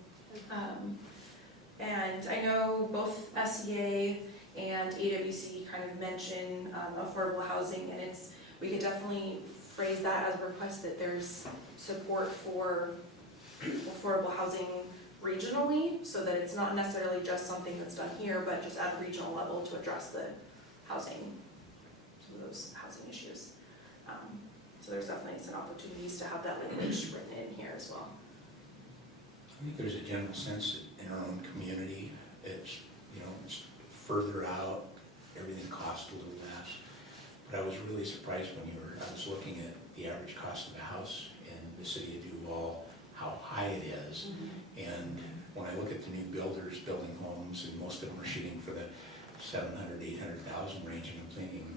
And I know both SEA and AWC kind of mention affordable housing, and we could definitely phrase that as a request that there's support for affordable housing regionally, so that it's not necessarily just something that's done here, but just at a regional level to address some of those housing issues. So there's definitely some opportunities to have that language written in here as well. I think there's a general sense that in our own community, it's further out, everything costs a little less. But I was really surprised when I was looking at the average cost of a house in the city of Duval, how high it is. And when I look at the new builders building homes, and most of them are shooting for the 700, 800,000 range, and I'm thinking,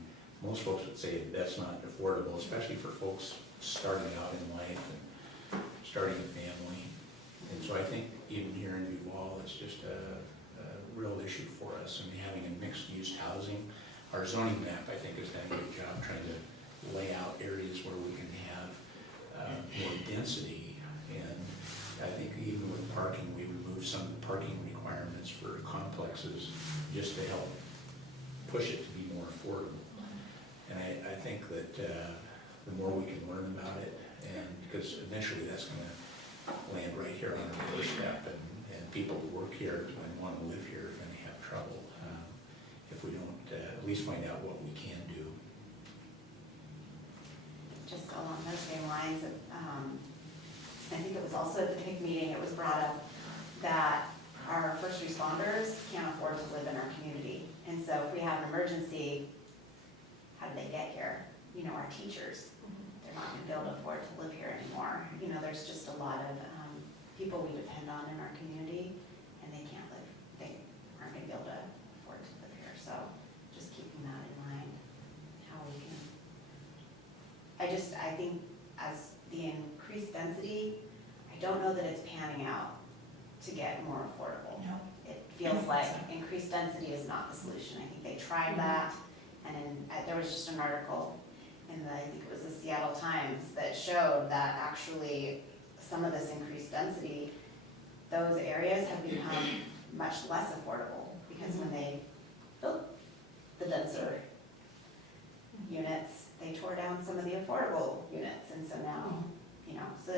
most folks would say that's not affordable, especially for folks starting out in life and starting a family. And so I think even here in Duval, it's just a real issue for us. I mean, having a mixed-use housing, our zoning map, I think, has done a good job trying to lay out areas where we can have more density. And I think even with parking, we removed some of the parking requirements for complexes just to help push it to be more affordable. And I think that the more we can learn about it, and because eventually that's going to land right here on our doorstep, and people who work here and want to live here are going to have trouble if we don't at least find out what we can do. Just along those same lines, I think it was also at the PIC meeting, it was brought up that our first responders can't afford to live in our community. And so if we have an emergency, how do they get here? teachers. They're not gonna be able to afford to live here anymore. You know, there's just a lot of people we depend on in our community, and they can't live, they aren't gonna be able to afford to live here. So just keeping that in mind, how we can. I think as the increased density, I don't know that it's panning out to get more affordable. No. It feels like increased density is not the solution. I think they tried that, and there was just an article in I think it was the Seattle Times, that showed that actually some of this increased density, those areas have become much less affordable, because when they built the denser units, they tore down some of the affordable units, and so now, you know, so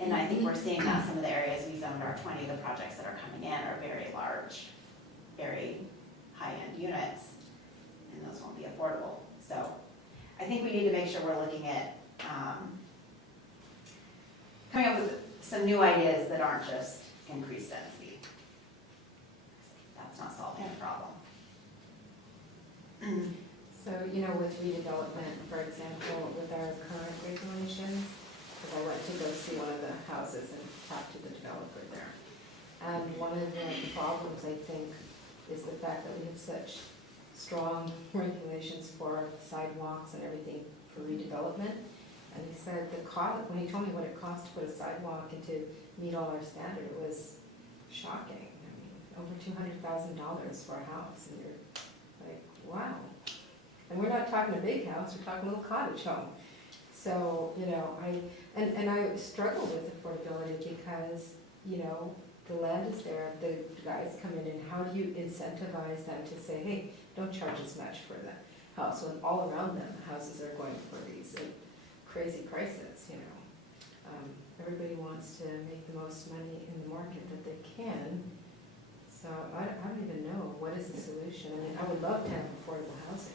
and I think we're seeing that some of the areas we zoned R20, the projects that are coming in are very large, very high-end units, and those won't be affordable. So I think we need to make sure we're looking at coming up with some new ideas that aren't just increased density. That's not solving the problem. So, you know, with redevelopment, for example, with our current regulations, because I went to go see one of the houses and talk to the developer there. And one of the problems, I think, is the fact that we have such strong regulations for sidewalks and everything for redevelopment. And he said the cost, when he told me what it cost to put a sidewalk and to meet all our standard, it was shocking. I mean, over $200,000 for a house, and you're like, wow. And we're not talking a big house, we're talking a little cottage home. So, you know, I struggle with affordability because, you know, the land is there, the guys come in, and how do you incentivize them to say, hey, don't charge as much for the house, when all around them, houses are going for these crazy prices, you know. Everybody wants to make the most money in the market that they can, so I don't even know, what is the solution? I mean, I would love to have affordable housing.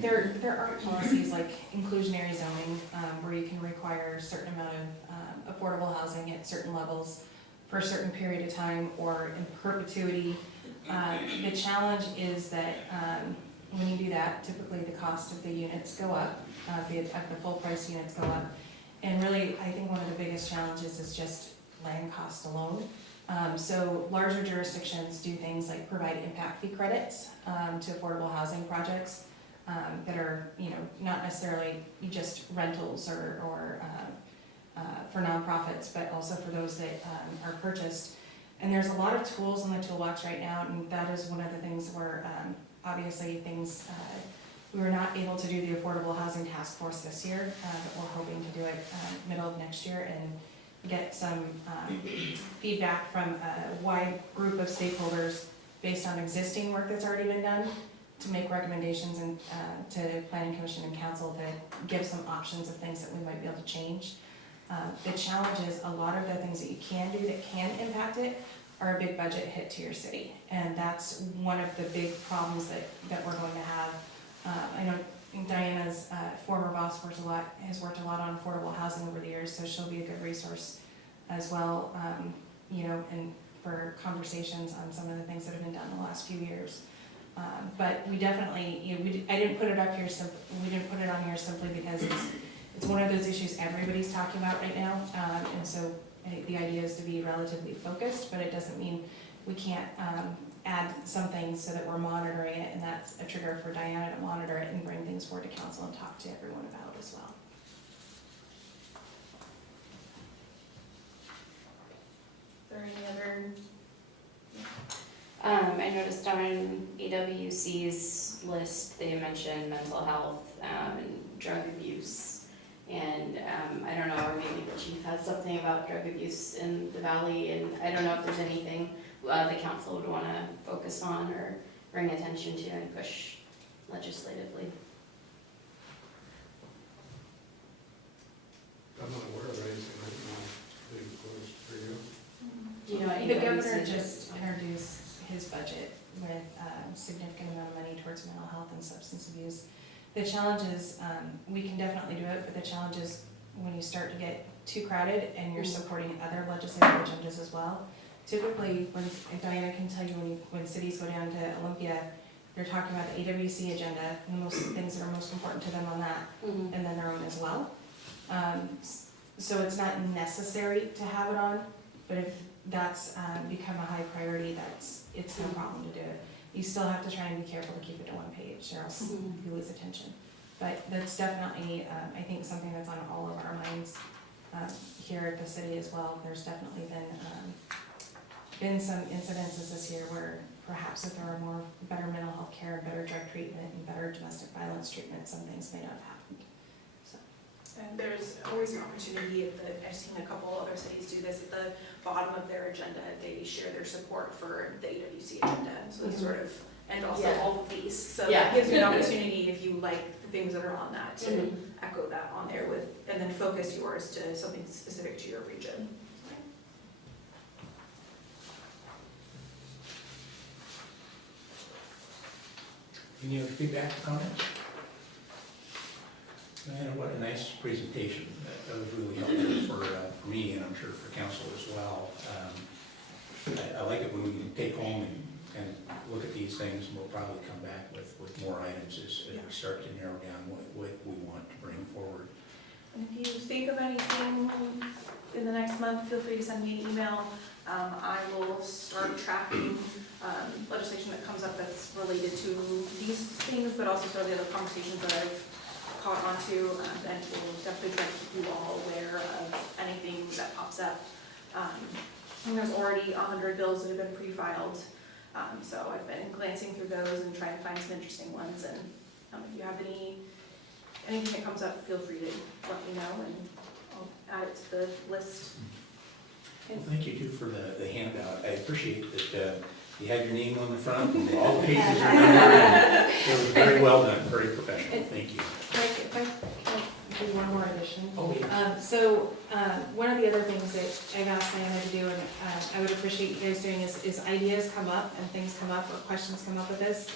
There are policies like inclusionary zoning, where you can require a certain amount of affordable housing at certain levels for a certain period of time or in perpetuity. The challenge is that when you do that, typically the cost of the units go up, the full price units go up. And really, I think one of the biggest challenges is just land cost alone. So larger jurisdictions do things like provide impact fee credits to affordable housing projects that are, you know, not necessarily just rentals or for nonprofits, but also for those that are purchased. And there's a lot of tools in the toolbox right now, and that is one of the things where obviously we were not able to do the Affordable Housing Task Force this year, but we're hoping to do it middle of next year and get some feedback from a wide group of stakeholders based on existing work that's already been done to make recommendations and to Planning Commission and Council to give some options of things that we might be able to change. The challenge is a lot of the things that you can do that can impact it are a big budget hit to your city. And that's one of the big problems that we're going to have. I know Diana's former boss has worked a lot on affordable housing over the years, so she'll be a good resource as well, you know, and for conversations on some of the things that have been done in the last few years. But we definitely, you know, I didn't put it up here. We didn't put it on here simply because it's one of those issues everybody's talking about right now, and so the idea is to be relatively focused, but it doesn't mean we can't add some things so that we're monitoring it, and that's a trigger for Diana to monitor it and bring things forward to council and talk to everyone about as well. Is there any other? I noticed on AWC's list, they mentioned mental health and drug abuse. And I don't know, or maybe the chief has something about drug abuse in the valley, and I don't know if there's anything the council would want to focus on or bring attention to and push legislatively. I'm not aware of anything right now, big push for you. Do you know what The AWC governor is? just introduced his budget with a significant amount of money towards mental health and substance abuse. The challenge is, we can definitely do it, but the challenge is when you start to get too crowded and you're supporting other legislative agendas as well. Typically, and Diana can tell you, when cities go down to Olympia, they're talking about the AWC agenda, and most things that are most important to them on that, and then their own as well. So it's not necessary to have it on, but if that's become a high priority, it's no problem to do it. You still have to try and be careful to keep it to one page, or else you lose attention. But that's definitely, I think, something that's on all of our minds here at the city as well. There's definitely been some incidences this year where perhaps if there were better mental health care, better drug treatment, and better domestic violence treatment, some things may not have happened. So. And there's always an opportunity I've seen a couple other cities do this, at the bottom of their agenda, they share their support for the AWC agenda, so it's sort of, and also Yeah. all of these. So Yeah. that gives you an opportunity, if you like the things that are on that, to echo that on there and then focus yours to something specific to your region. Any other feedback, comments? Man, what a nice presentation. That was really helpful for me, and I'm sure for council as well. I like it when we can take home and look at these things, and we'll probably come back with more items as we start to narrow down what we want to bring forward. And if you think of anything in the next month, feel free to send me an email. I will start tracking legislation that comes up that's related to these things, but also some of the other conversations that I've caught onto, and we'll definitely try to keep you all aware of anything that pops up. And there's already 100 bills that have been pre-filed, so I've been glancing through those and trying to find some interesting ones, and if you have anything that comes up, feel free to let me know, and I'll add it to the list. Well, thank you too for the handout. I appreciate that you had your name on the front and all the pages are numbered. It was very well done, very professional. Thank you. If I can do one more addition. Oh, yeah. One of the other things that I've asked Diana to do, and I would appreciate you guys doing, is ideas come up and things come up or questions come up with this.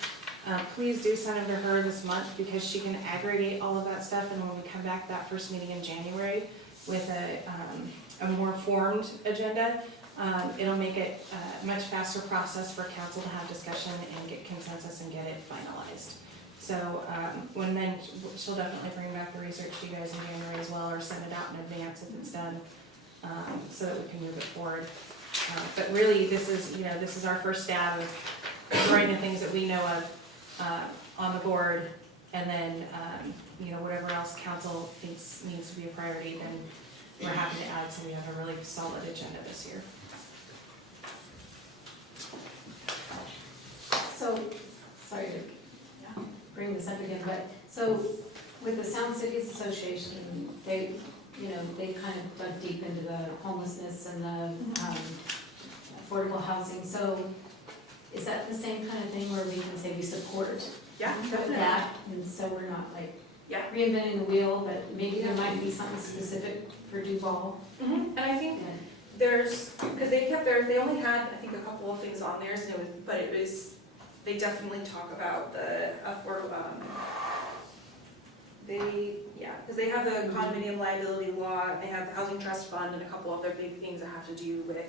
Please do send them to her this month, because she can aggregate all of that stuff, and when we come back that first meeting in January with a more formed agenda, it'll make it a much faster process for council to have discussion and get consensus and get it finalized. So then she'll definitely bring back the research to you guys in January as well, or send it out in advance if it's done, so that we can move it forward. But really, this is our first stab of throwing the things that we know of on the board, and then whatever else council thinks needs to be a priority, then we're happy to add, so we have a really solid agenda this year. So, sorry to bring this up again, but, so with the Sound Cities Association, they kind of dug deep into the homelessness and the affordable housing, so is that the same kind of thing where we can say we support Yeah, definitely. that, and so we're not like Yeah. reinventing the wheel, but maybe there might be something specific for Duval? And I think Yeah. because they only had, I think, a couple of things on theirs, they definitely talk about the affordable, because they have the condominium liability law, they have the housing trust fund, and a couple other big things that have to do with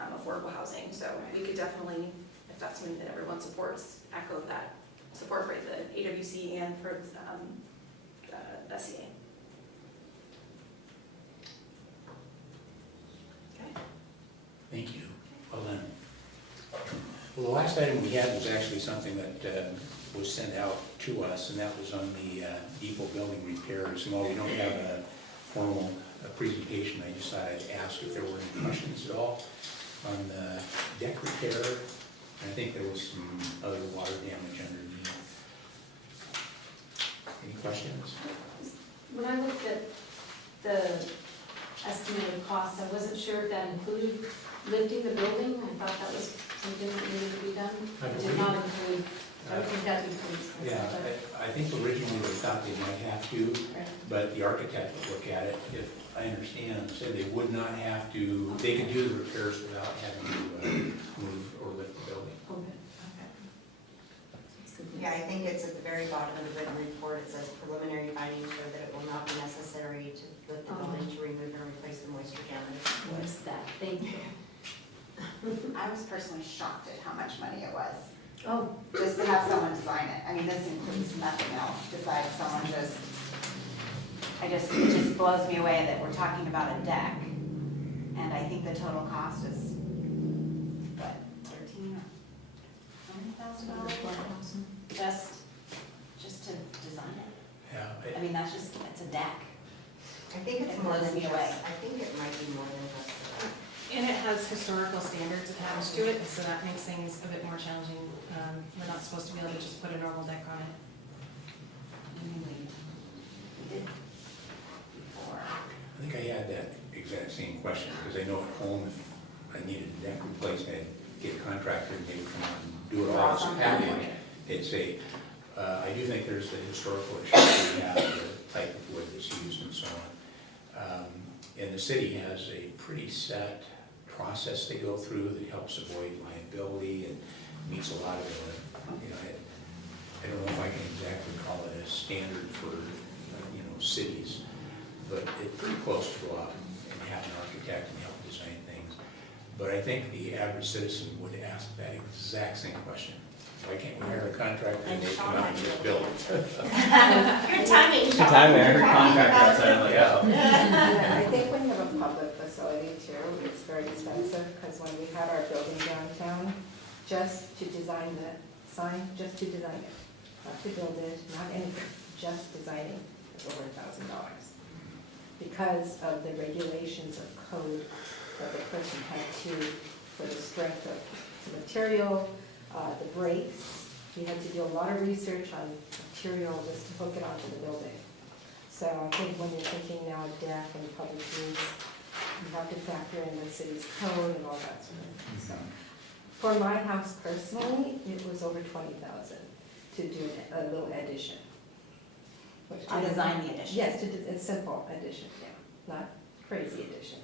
affordable housing. So we could definitely, if that's something that everyone supports, echo that support for the AWC and for the SCA. Okay. Thank you. Well done. Well, the last item we had was actually something that was sent out to us, and that was on the depot building repairs. And while we don't have a formal presentation, I just thought I'd ask if there were any questions at all on the deck repair. And I think there was some other water damage underneath. Any questions? When I looked at the estimated cost, I wasn't sure if that included lifting the building. I thought that was something that needed to be done. I It did believe- not include, I would think that includes. Yeah, I think originally they thought they might have to, Right. but the architect would look at it, if I understand, said they would not have to, they could do the repairs without having to move or lift the building. Okay, okay. That's good. Yeah, I think it's at the very bottom of the written report, it says preliminary findings show that it will not be necessary to lift the building to remove and replace the moisture damage. What's that? Thank you. I was personally shocked at how much money it was. Oh, just to have someone design it. I mean, this includes nothing else besides someone just, it just blows me away that we're talking about a deck. And I think the total cost is, what, $13,000? Just to design it. Yeah, I mean, that's just, it's a deck. I think it's It more blows than me just, away. I think it might be more than just that. And it has historical standards attached to it, so that makes things a bit more challenging. We're not supposed to be able to just put a normal deck on it. We did before. I think I had that exact same question, because I know at home, if I needed a deck replaced, I'd get a contractor and they would come out and do it all as a package. They'd say, I do think there's the historical issues we have, the type of wood that's used and so on. And the city has a pretty set process they go through that helps avoid liability and meets a lot of it. You know, I don't know if I can exactly call it a standard for, cities, but it's pretty close to go out and have an architect and help design things. But I think the average citizen would ask that exact same question. Why can't we hire a contractor and they come out and just build it? Good timing, Sean. Good timing, I heard You're contractor talking outside, I'm like, oh. Yeah, I think when you have a public facility too, it's very expensive, because when we had our building downtown, just to design the sign, just to design it, not to build it, not anything, just designing, is over $1,000. Because of the regulations of code that the person had to, for the strength of the material, the brakes, we had to do a lot of research on material just to hook it onto the building. So I think when you're thinking now of deck and public use, you have to factor in the city's code and all that sort of thing. So for my house personally, it was over $20,000 to do a little addition. Which To design the addition. Yes, it's simple addition, yeah, not crazy addition.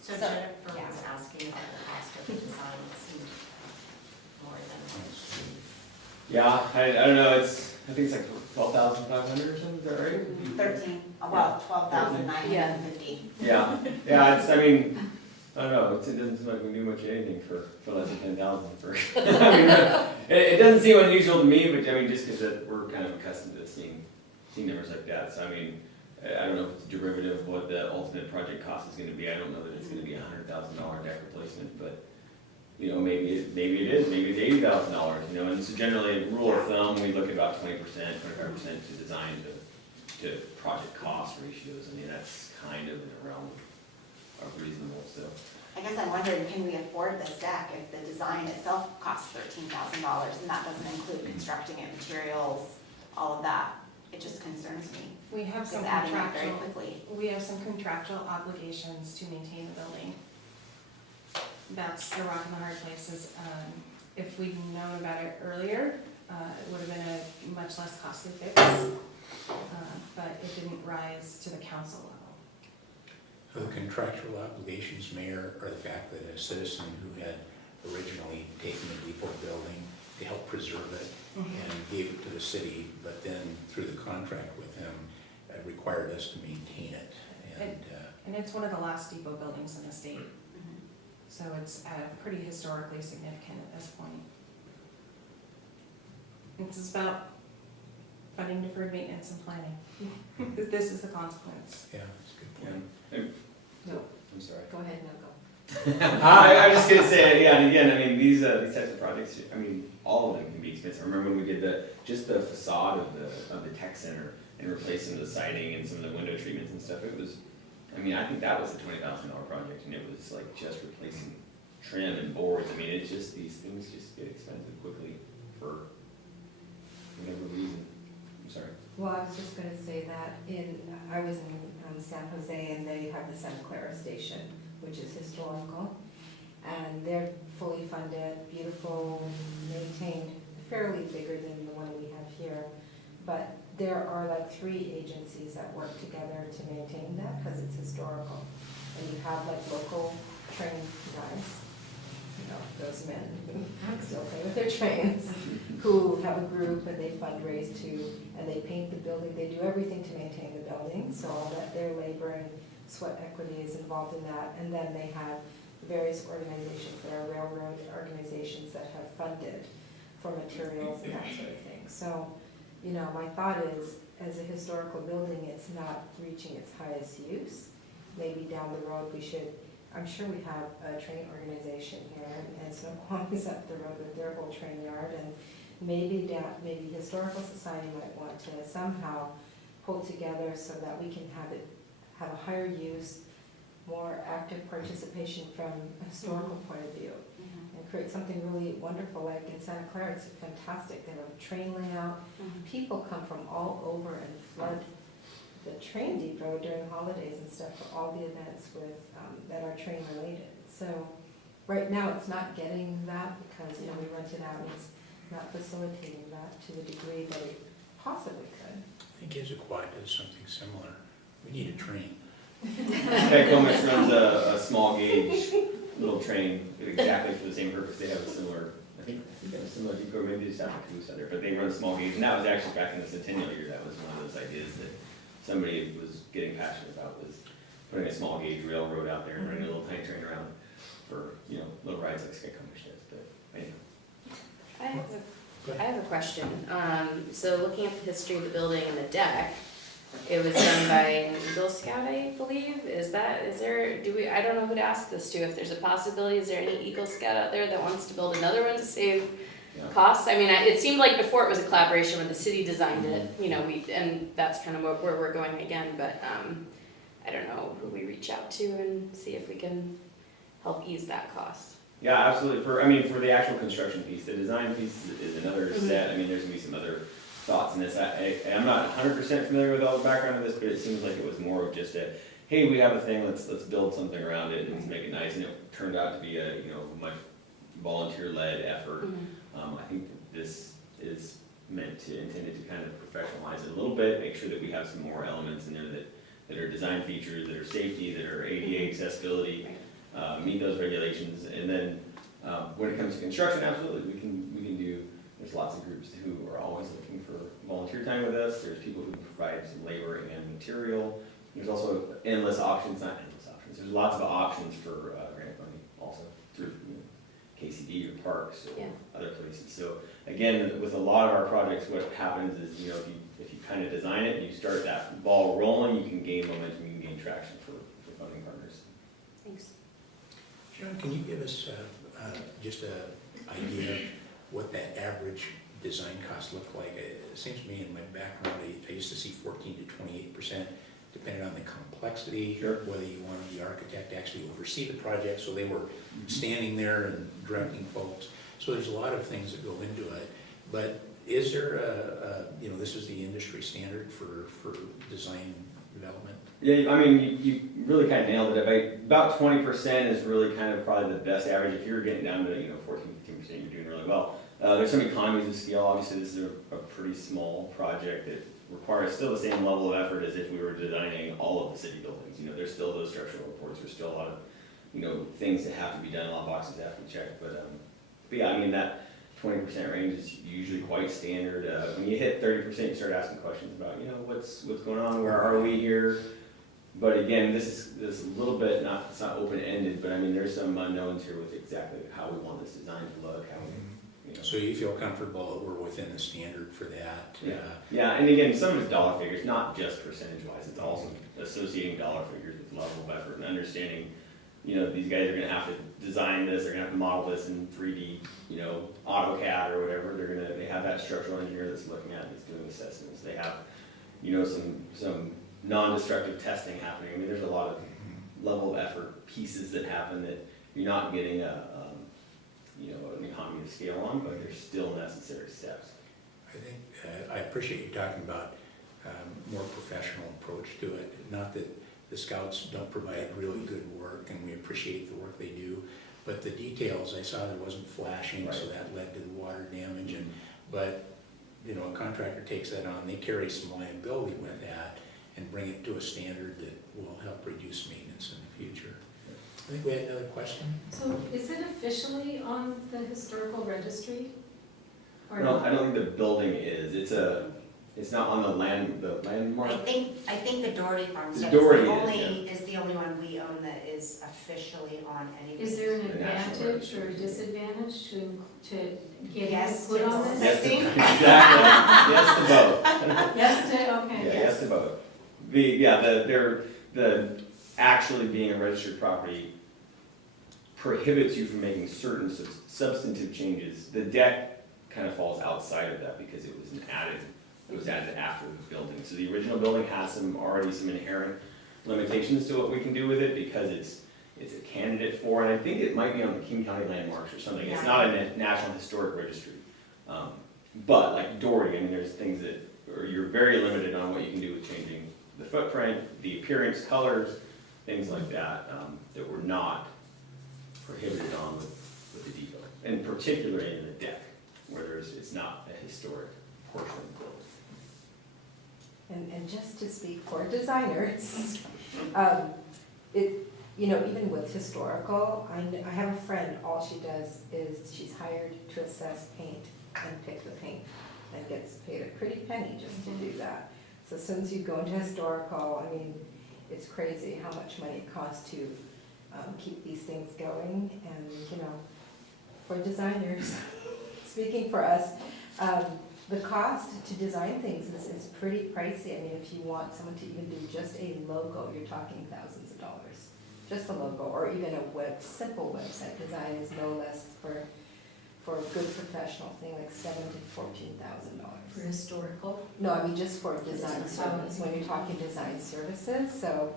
So So, Jennifer yeah. was asking about the cost of the design, it seemed more than. Yeah, I don't know, I think it's like 12,500 or something, is that right? 13, well, 12,950. Yeah, yeah, I mean, I don't know, it doesn't seem like we do much of anything for less than 10,000 for, I mean, it doesn't seem unusual to me, but I mean, just because we're kind of accustomed to seeing numbers like that, so I mean, I don't know if it's derivative of what the ultimate project cost is gonna be, I don't know that it's gonna be a $100,000 deck replacement, but, maybe it is, maybe it's $80,000, and so generally, rule of thumb, we look at about 20%, 25% to design to project cost ratios, I mean, that's kind of in the realm of reasonable, so. I guess I'm wondering, can we afford this deck if the design itself costs $13,000 and that doesn't include constructing it, materials, all of that? It just concerns me. We have It's some adding up very contractual, quickly. we have some contractual obligations to maintain the building. That's the rock and the hard places. If we'd known about it earlier, it would have been a much less costly fix. But it didn't rise to the council level. So the contractual obligations, Mayor, are the fact that a citizen who had originally taken the depot building to help preserve it and gave it to the city, but then through the contract with him, required us to maintain it. And it's one of the last depot buildings in the state. So it's pretty historically significant at this point. It's about funding deferred maintenance and planning. This is the consequence. Yeah, that's a good point. No, I'm sorry. go ahead, no, go. I was just gonna say, yeah, and again, I mean, these types of projects, I mean, all of them can be expensive. I remember when we did just the facade of the tech center and replaced some of the siding and some of the window treatments and stuff, it was, I mean, I think that was a $20,000 project, and it was like just replacing trim and boards. I mean, it's just, these things just get expensive quickly for whatever reason. I'm sorry. Well, I was just gonna say that I was in San Jose, and they have the Santa Clara Station, which is historical. And they're fully funded, beautiful, maintained, fairly bigger than the one we have here. But there are like 3 agencies that work together to maintain that, because it's historical. And you have like local trained guys, those men who still play with their trains, who have a group and they fundraise too, and they paint the building, they do everything to maintain the building, so all that their labor and sweat equity is involved in that. And then they have various organizations that are railroad organizations that have funded for materials and that sort of thing. So, you know, my thought is, as a historical building, it's not reaching its highest use. Maybe down the road we should, I'm sure we have a train organization here, and Snoqualmie is up the road with their whole train yard, and maybe Historical Society might want to somehow pull together so that we can have a higher use, more active participation from a historical point of view, and create something really wonderful. Like in Santa Clara, it's fantastic. They have a train layout. People come from all over and flood the train depot during holidays and stuff for all the events with that are train related. So right now it's not getting that because, you know, we rent it out and it's not facilitating that to the degree that it possibly could. I think Issaquah does something similar. We need a train. Comus runs a small gauge little train exactly for the same purpose. They have a similar, I think they have a similar depot, maybe they just have a Caboose Center, but they run a small gauge. And that was actually back in the centennial year, that was one of those ideas that somebody was getting passionate about, was putting a small gauge railroad out there and running a little tiny train around for, you know, little rides like Skycomish does, but anyway. I have a question. So looking at the history of the building and the deck, it was done by an Eagle Scout, I believe. I don't know who to ask this to. If there's a possibility, is there any Eagle Scout out there that wants to build another one to save costs? I mean, it seemed like before it was a collaboration when the city designed it, you know, and that's kind of where we're going again, but I don't know who we reach out to and see if we can help ease that cost. Yeah, absolutely. For the actual construction piece, the design piece is another set. I mean, there's gonna be some other thoughts in this. I'm not 100% familiar with all the background of this, but it seems like it was more of just a, hey, we have a thing, let's build something around it and let's make it nice. And it turned out to be a, you know, much volunteer-led effort. I think that this is intended to kind of professionalize it a little bit, make sure that we have some more elements in there that are design features, that are safety, that are ADA accessibility, meet those regulations. And then when it comes to construction, absolutely, we can do. There's lots of groups who are always looking for volunteer time with us. There's people who can provide some labor and material. There's also endless options, not endless options. There's lots of options for grant money also through KCD or parks or other places. So again, with a lot of our projects, what happens is, you know, if you kind of design it and you start that ball rolling, you can gain momentum, you can gain traction for funding partners. Thanks. John, can you give us just an idea of what that average design cost looked like? It seems to me in my background, I used to see 14 to 28%, depending on the complexity, whether you wanted the architect to actually oversee the project, so they were standing there and directing folks. So there's a lot of things that go into it. But is there you know, this is the industry standard for design development? Yeah, I mean, you really kind of nailed it. About 20% is really kind of probably the best average. If you're getting down to, you know, 14, 15%, you're doing really well. There's some economies of scale. Obviously, this is a pretty small project that requires still the same level of effort as if we were designing all of the city buildings. You know, there's still those structural reports. There's still a lot of, you know, things that have to be done, a lot of boxes that have to be checked. But yeah, I mean, that 20% range is usually quite standard. When you hit 30%, you start asking questions about, you know, what's going on, where are we here? But again, this is a little bit, it's not open-ended, but I mean, there's some unknowns here with exactly how we want this design to look, how we, you know. So you feel comfortable that we're within the standard for that? Yeah, and again, some of it's dollar figures, not just percentage-wise, it's also associating dollar figures with level of effort and understanding, you know, these guys are gonna have to design this, they're gonna have to model this in 3D, you know, AutoCAD or whatever, they have that structural engineer that's looking at it, that's doing assessments, they have, you know, some non-destructive testing happening. I mean, there's a lot of level of effort pieces that happen that you're not getting you know, an economy of scale on, but they're still necessary steps. I think I appreciate you talking about more professional approach to it. Not that the scouts don't provide really good work, and we appreciate the work they do, but the details, I saw there wasn't flashing, so that led to the water damage. But you know, a contractor takes that on, they carry some liability with that, and bring it to a standard that will help reduce maintenance in the future. I think we had another question. So is it officially on the historical registry? Or No, not? I don't think the building is. It's not on the landmark? I think the Doherty Farmstead Doherty is the only one we own that is officially on any. Is there an The national advantage or a disadvantage to get Yes, input on this? Yes, exactly, yes to both. Yes to, okay. Yeah, yes to both. The actually being a registered property prohibits you from making certain substantive changes. The deck kind of falls outside of that because it was added after the building. So the original building has already some inherent limitations to what we can do with it because it's a candidate for, and I think it might be on the King County landmarks or something. It's not a National Historic Registry. But like Doherty, I mean, there's things that, or you're very limited on what you can do with changing the footprint, the appearance, colors, things like that, that were not prohibited on with the depot. And particularly in the deck, where it's not a historic portion of the building. And just to speak for designers, even with historical, I have a friend, all she does is she's hired to assess paint and pick the paint and gets paid a pretty penny just to do that. So as soon as you go into historical, I mean, it's crazy how much money it costs to keep these things going. And, for designers, speaking for us, the cost to design things is pretty pricey. I mean, if you want someone to even do just a logo, you're talking thousands of dollars. Just a logo, or even a simple website design is no less for a good professional thing, like $7,000 to $14,000. For historical? No, I mean just for design service, when you're talking design services, so,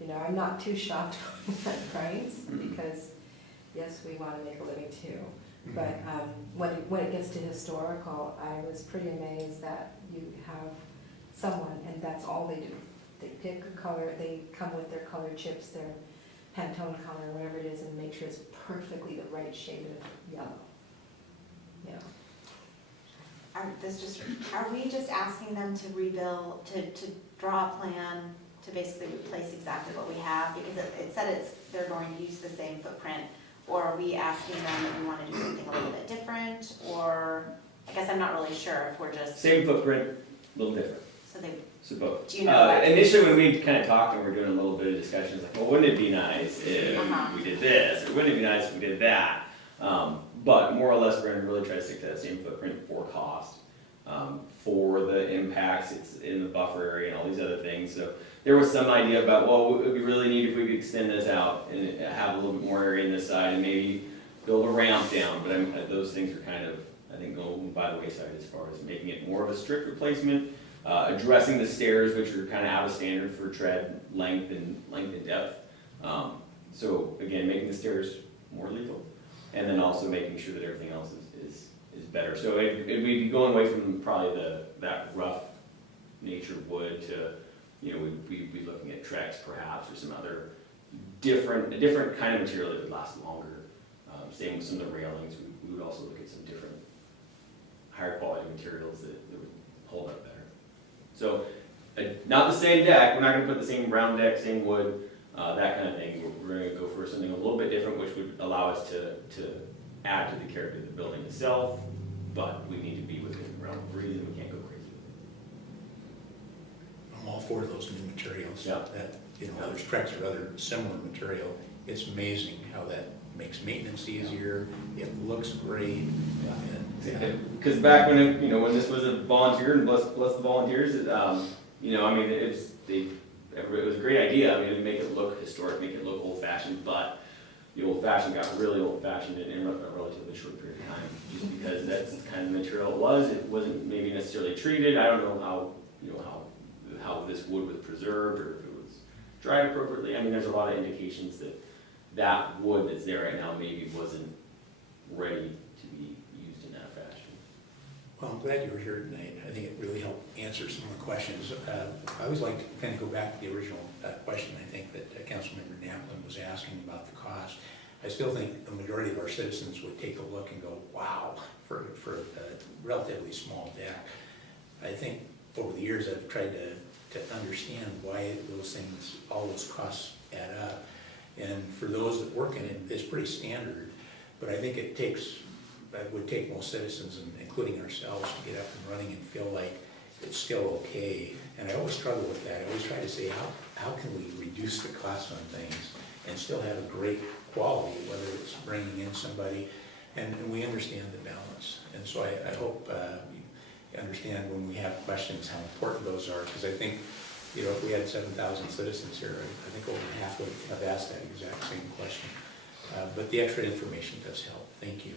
I'm not too shocked with that price, because, yes, we want to make a living too. But when it gets to historical, I was pretty amazed that you have someone, and that's all they do. They pick a color, they come with their color chips, their Pantone color, whatever it is, and make sure it's perfectly the right shade of yellow. Yeah. Are we just asking them to rebuild, to draw a plan to basically replace exactly what we have? Because it said they're going to use the same footprint, or are we asking them that we want to do something a little bit different? Or, I guess I'm not really sure if we're just. Same footprint, a little different. So both. Do you know what? Initially, when we kind of talked and we were doing a little bit of discussions, like, well, wouldn't it be nice if we did this, or wouldn't it be nice if we did that? But more or less, we're going to really try to stick to that same footprint for cost, for the impacts. It's in the buffer area and all these other things. So there was some idea about, well, it would be really neat if we could extend this out and have a little bit more area in this side and maybe build a ramp down. But those things are kind of, I think, going by the wayside as far as making it more of a strict replacement. Addressing the stairs, which are kind of out of standard for tread length and depth. So again, making the stairs more lethal, and then also making sure that everything else is better. So it'd be going away from probably that rough nature wood to, we'd be looking at Trex perhaps, or some other a different kind of material that would last longer. Same with some of the railings. We would also look at some different higher quality materials that would hold up better. So, not the same deck, we're not going to put the same round deck, same wood, that kind of thing. We're going to go for something a little bit different, which would allow us to add to the character of the building itself, but we need to be within the realm of reason, we can't go crazy with it. I'm all for those new materials. Yeah. That, whether it's Trex or other similar material, it's amazing how that makes maintenance easier, it looks great. Because back when when this was a volunteer, and bless the volunteers, it was a great idea. I mean, to make it look historic, make it look old-fashioned, but the old-fashioned got really old-fashioned in a relatively short period of time, just because that's the kind of material it was. It wasn't maybe necessarily treated. I don't know how this wood was preserved, or if it was dried appropriately. I mean, there's a lot of indications that wood that's there right now maybe wasn't ready to be used in that fashion. Well, I'm glad you were here tonight. I think it really helped answer some of the questions. I always like to kind of go back to the original question, I think, that Councilmember Namplin was asking about the cost. I still think the majority of our citizens would take a look and go, wow, for a relatively small deck. I think over the years I've tried to understand why all those costs add up. And for those that work in it, it's pretty standard. But I think it would take most citizens, including ourselves, to get up and running and feel like it's still okay. And I always struggle with that. I always try to say, how can we reduce the cost on things and still have a great quality, whether it's bringing in somebody, and we understand the balance. And so I hope you understand when we have questions how important those are, because I think, you know, if we had 7,000 citizens here, I think over half would have asked that exact same question. But the extra information does help. Thank you.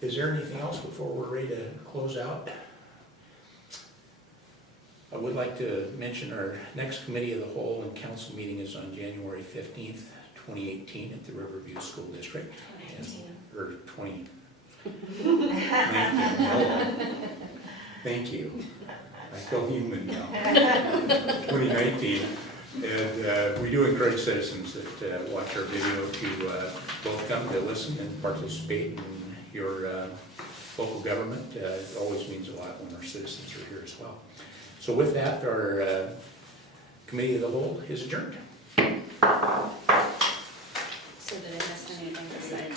Is there anything else before we're ready to close out? I would like to mention our next committee of the whole and council meeting is on January 15th, 2018 at the Riverview School District. Or 20. Thank you. I feel human now. 2019. And we do encourage citizens that watch our video to both come to listen and participate in your local government. It always means a lot when our citizens are here as well. So with that, our committee of the whole is adjourned. So did I miss anything besides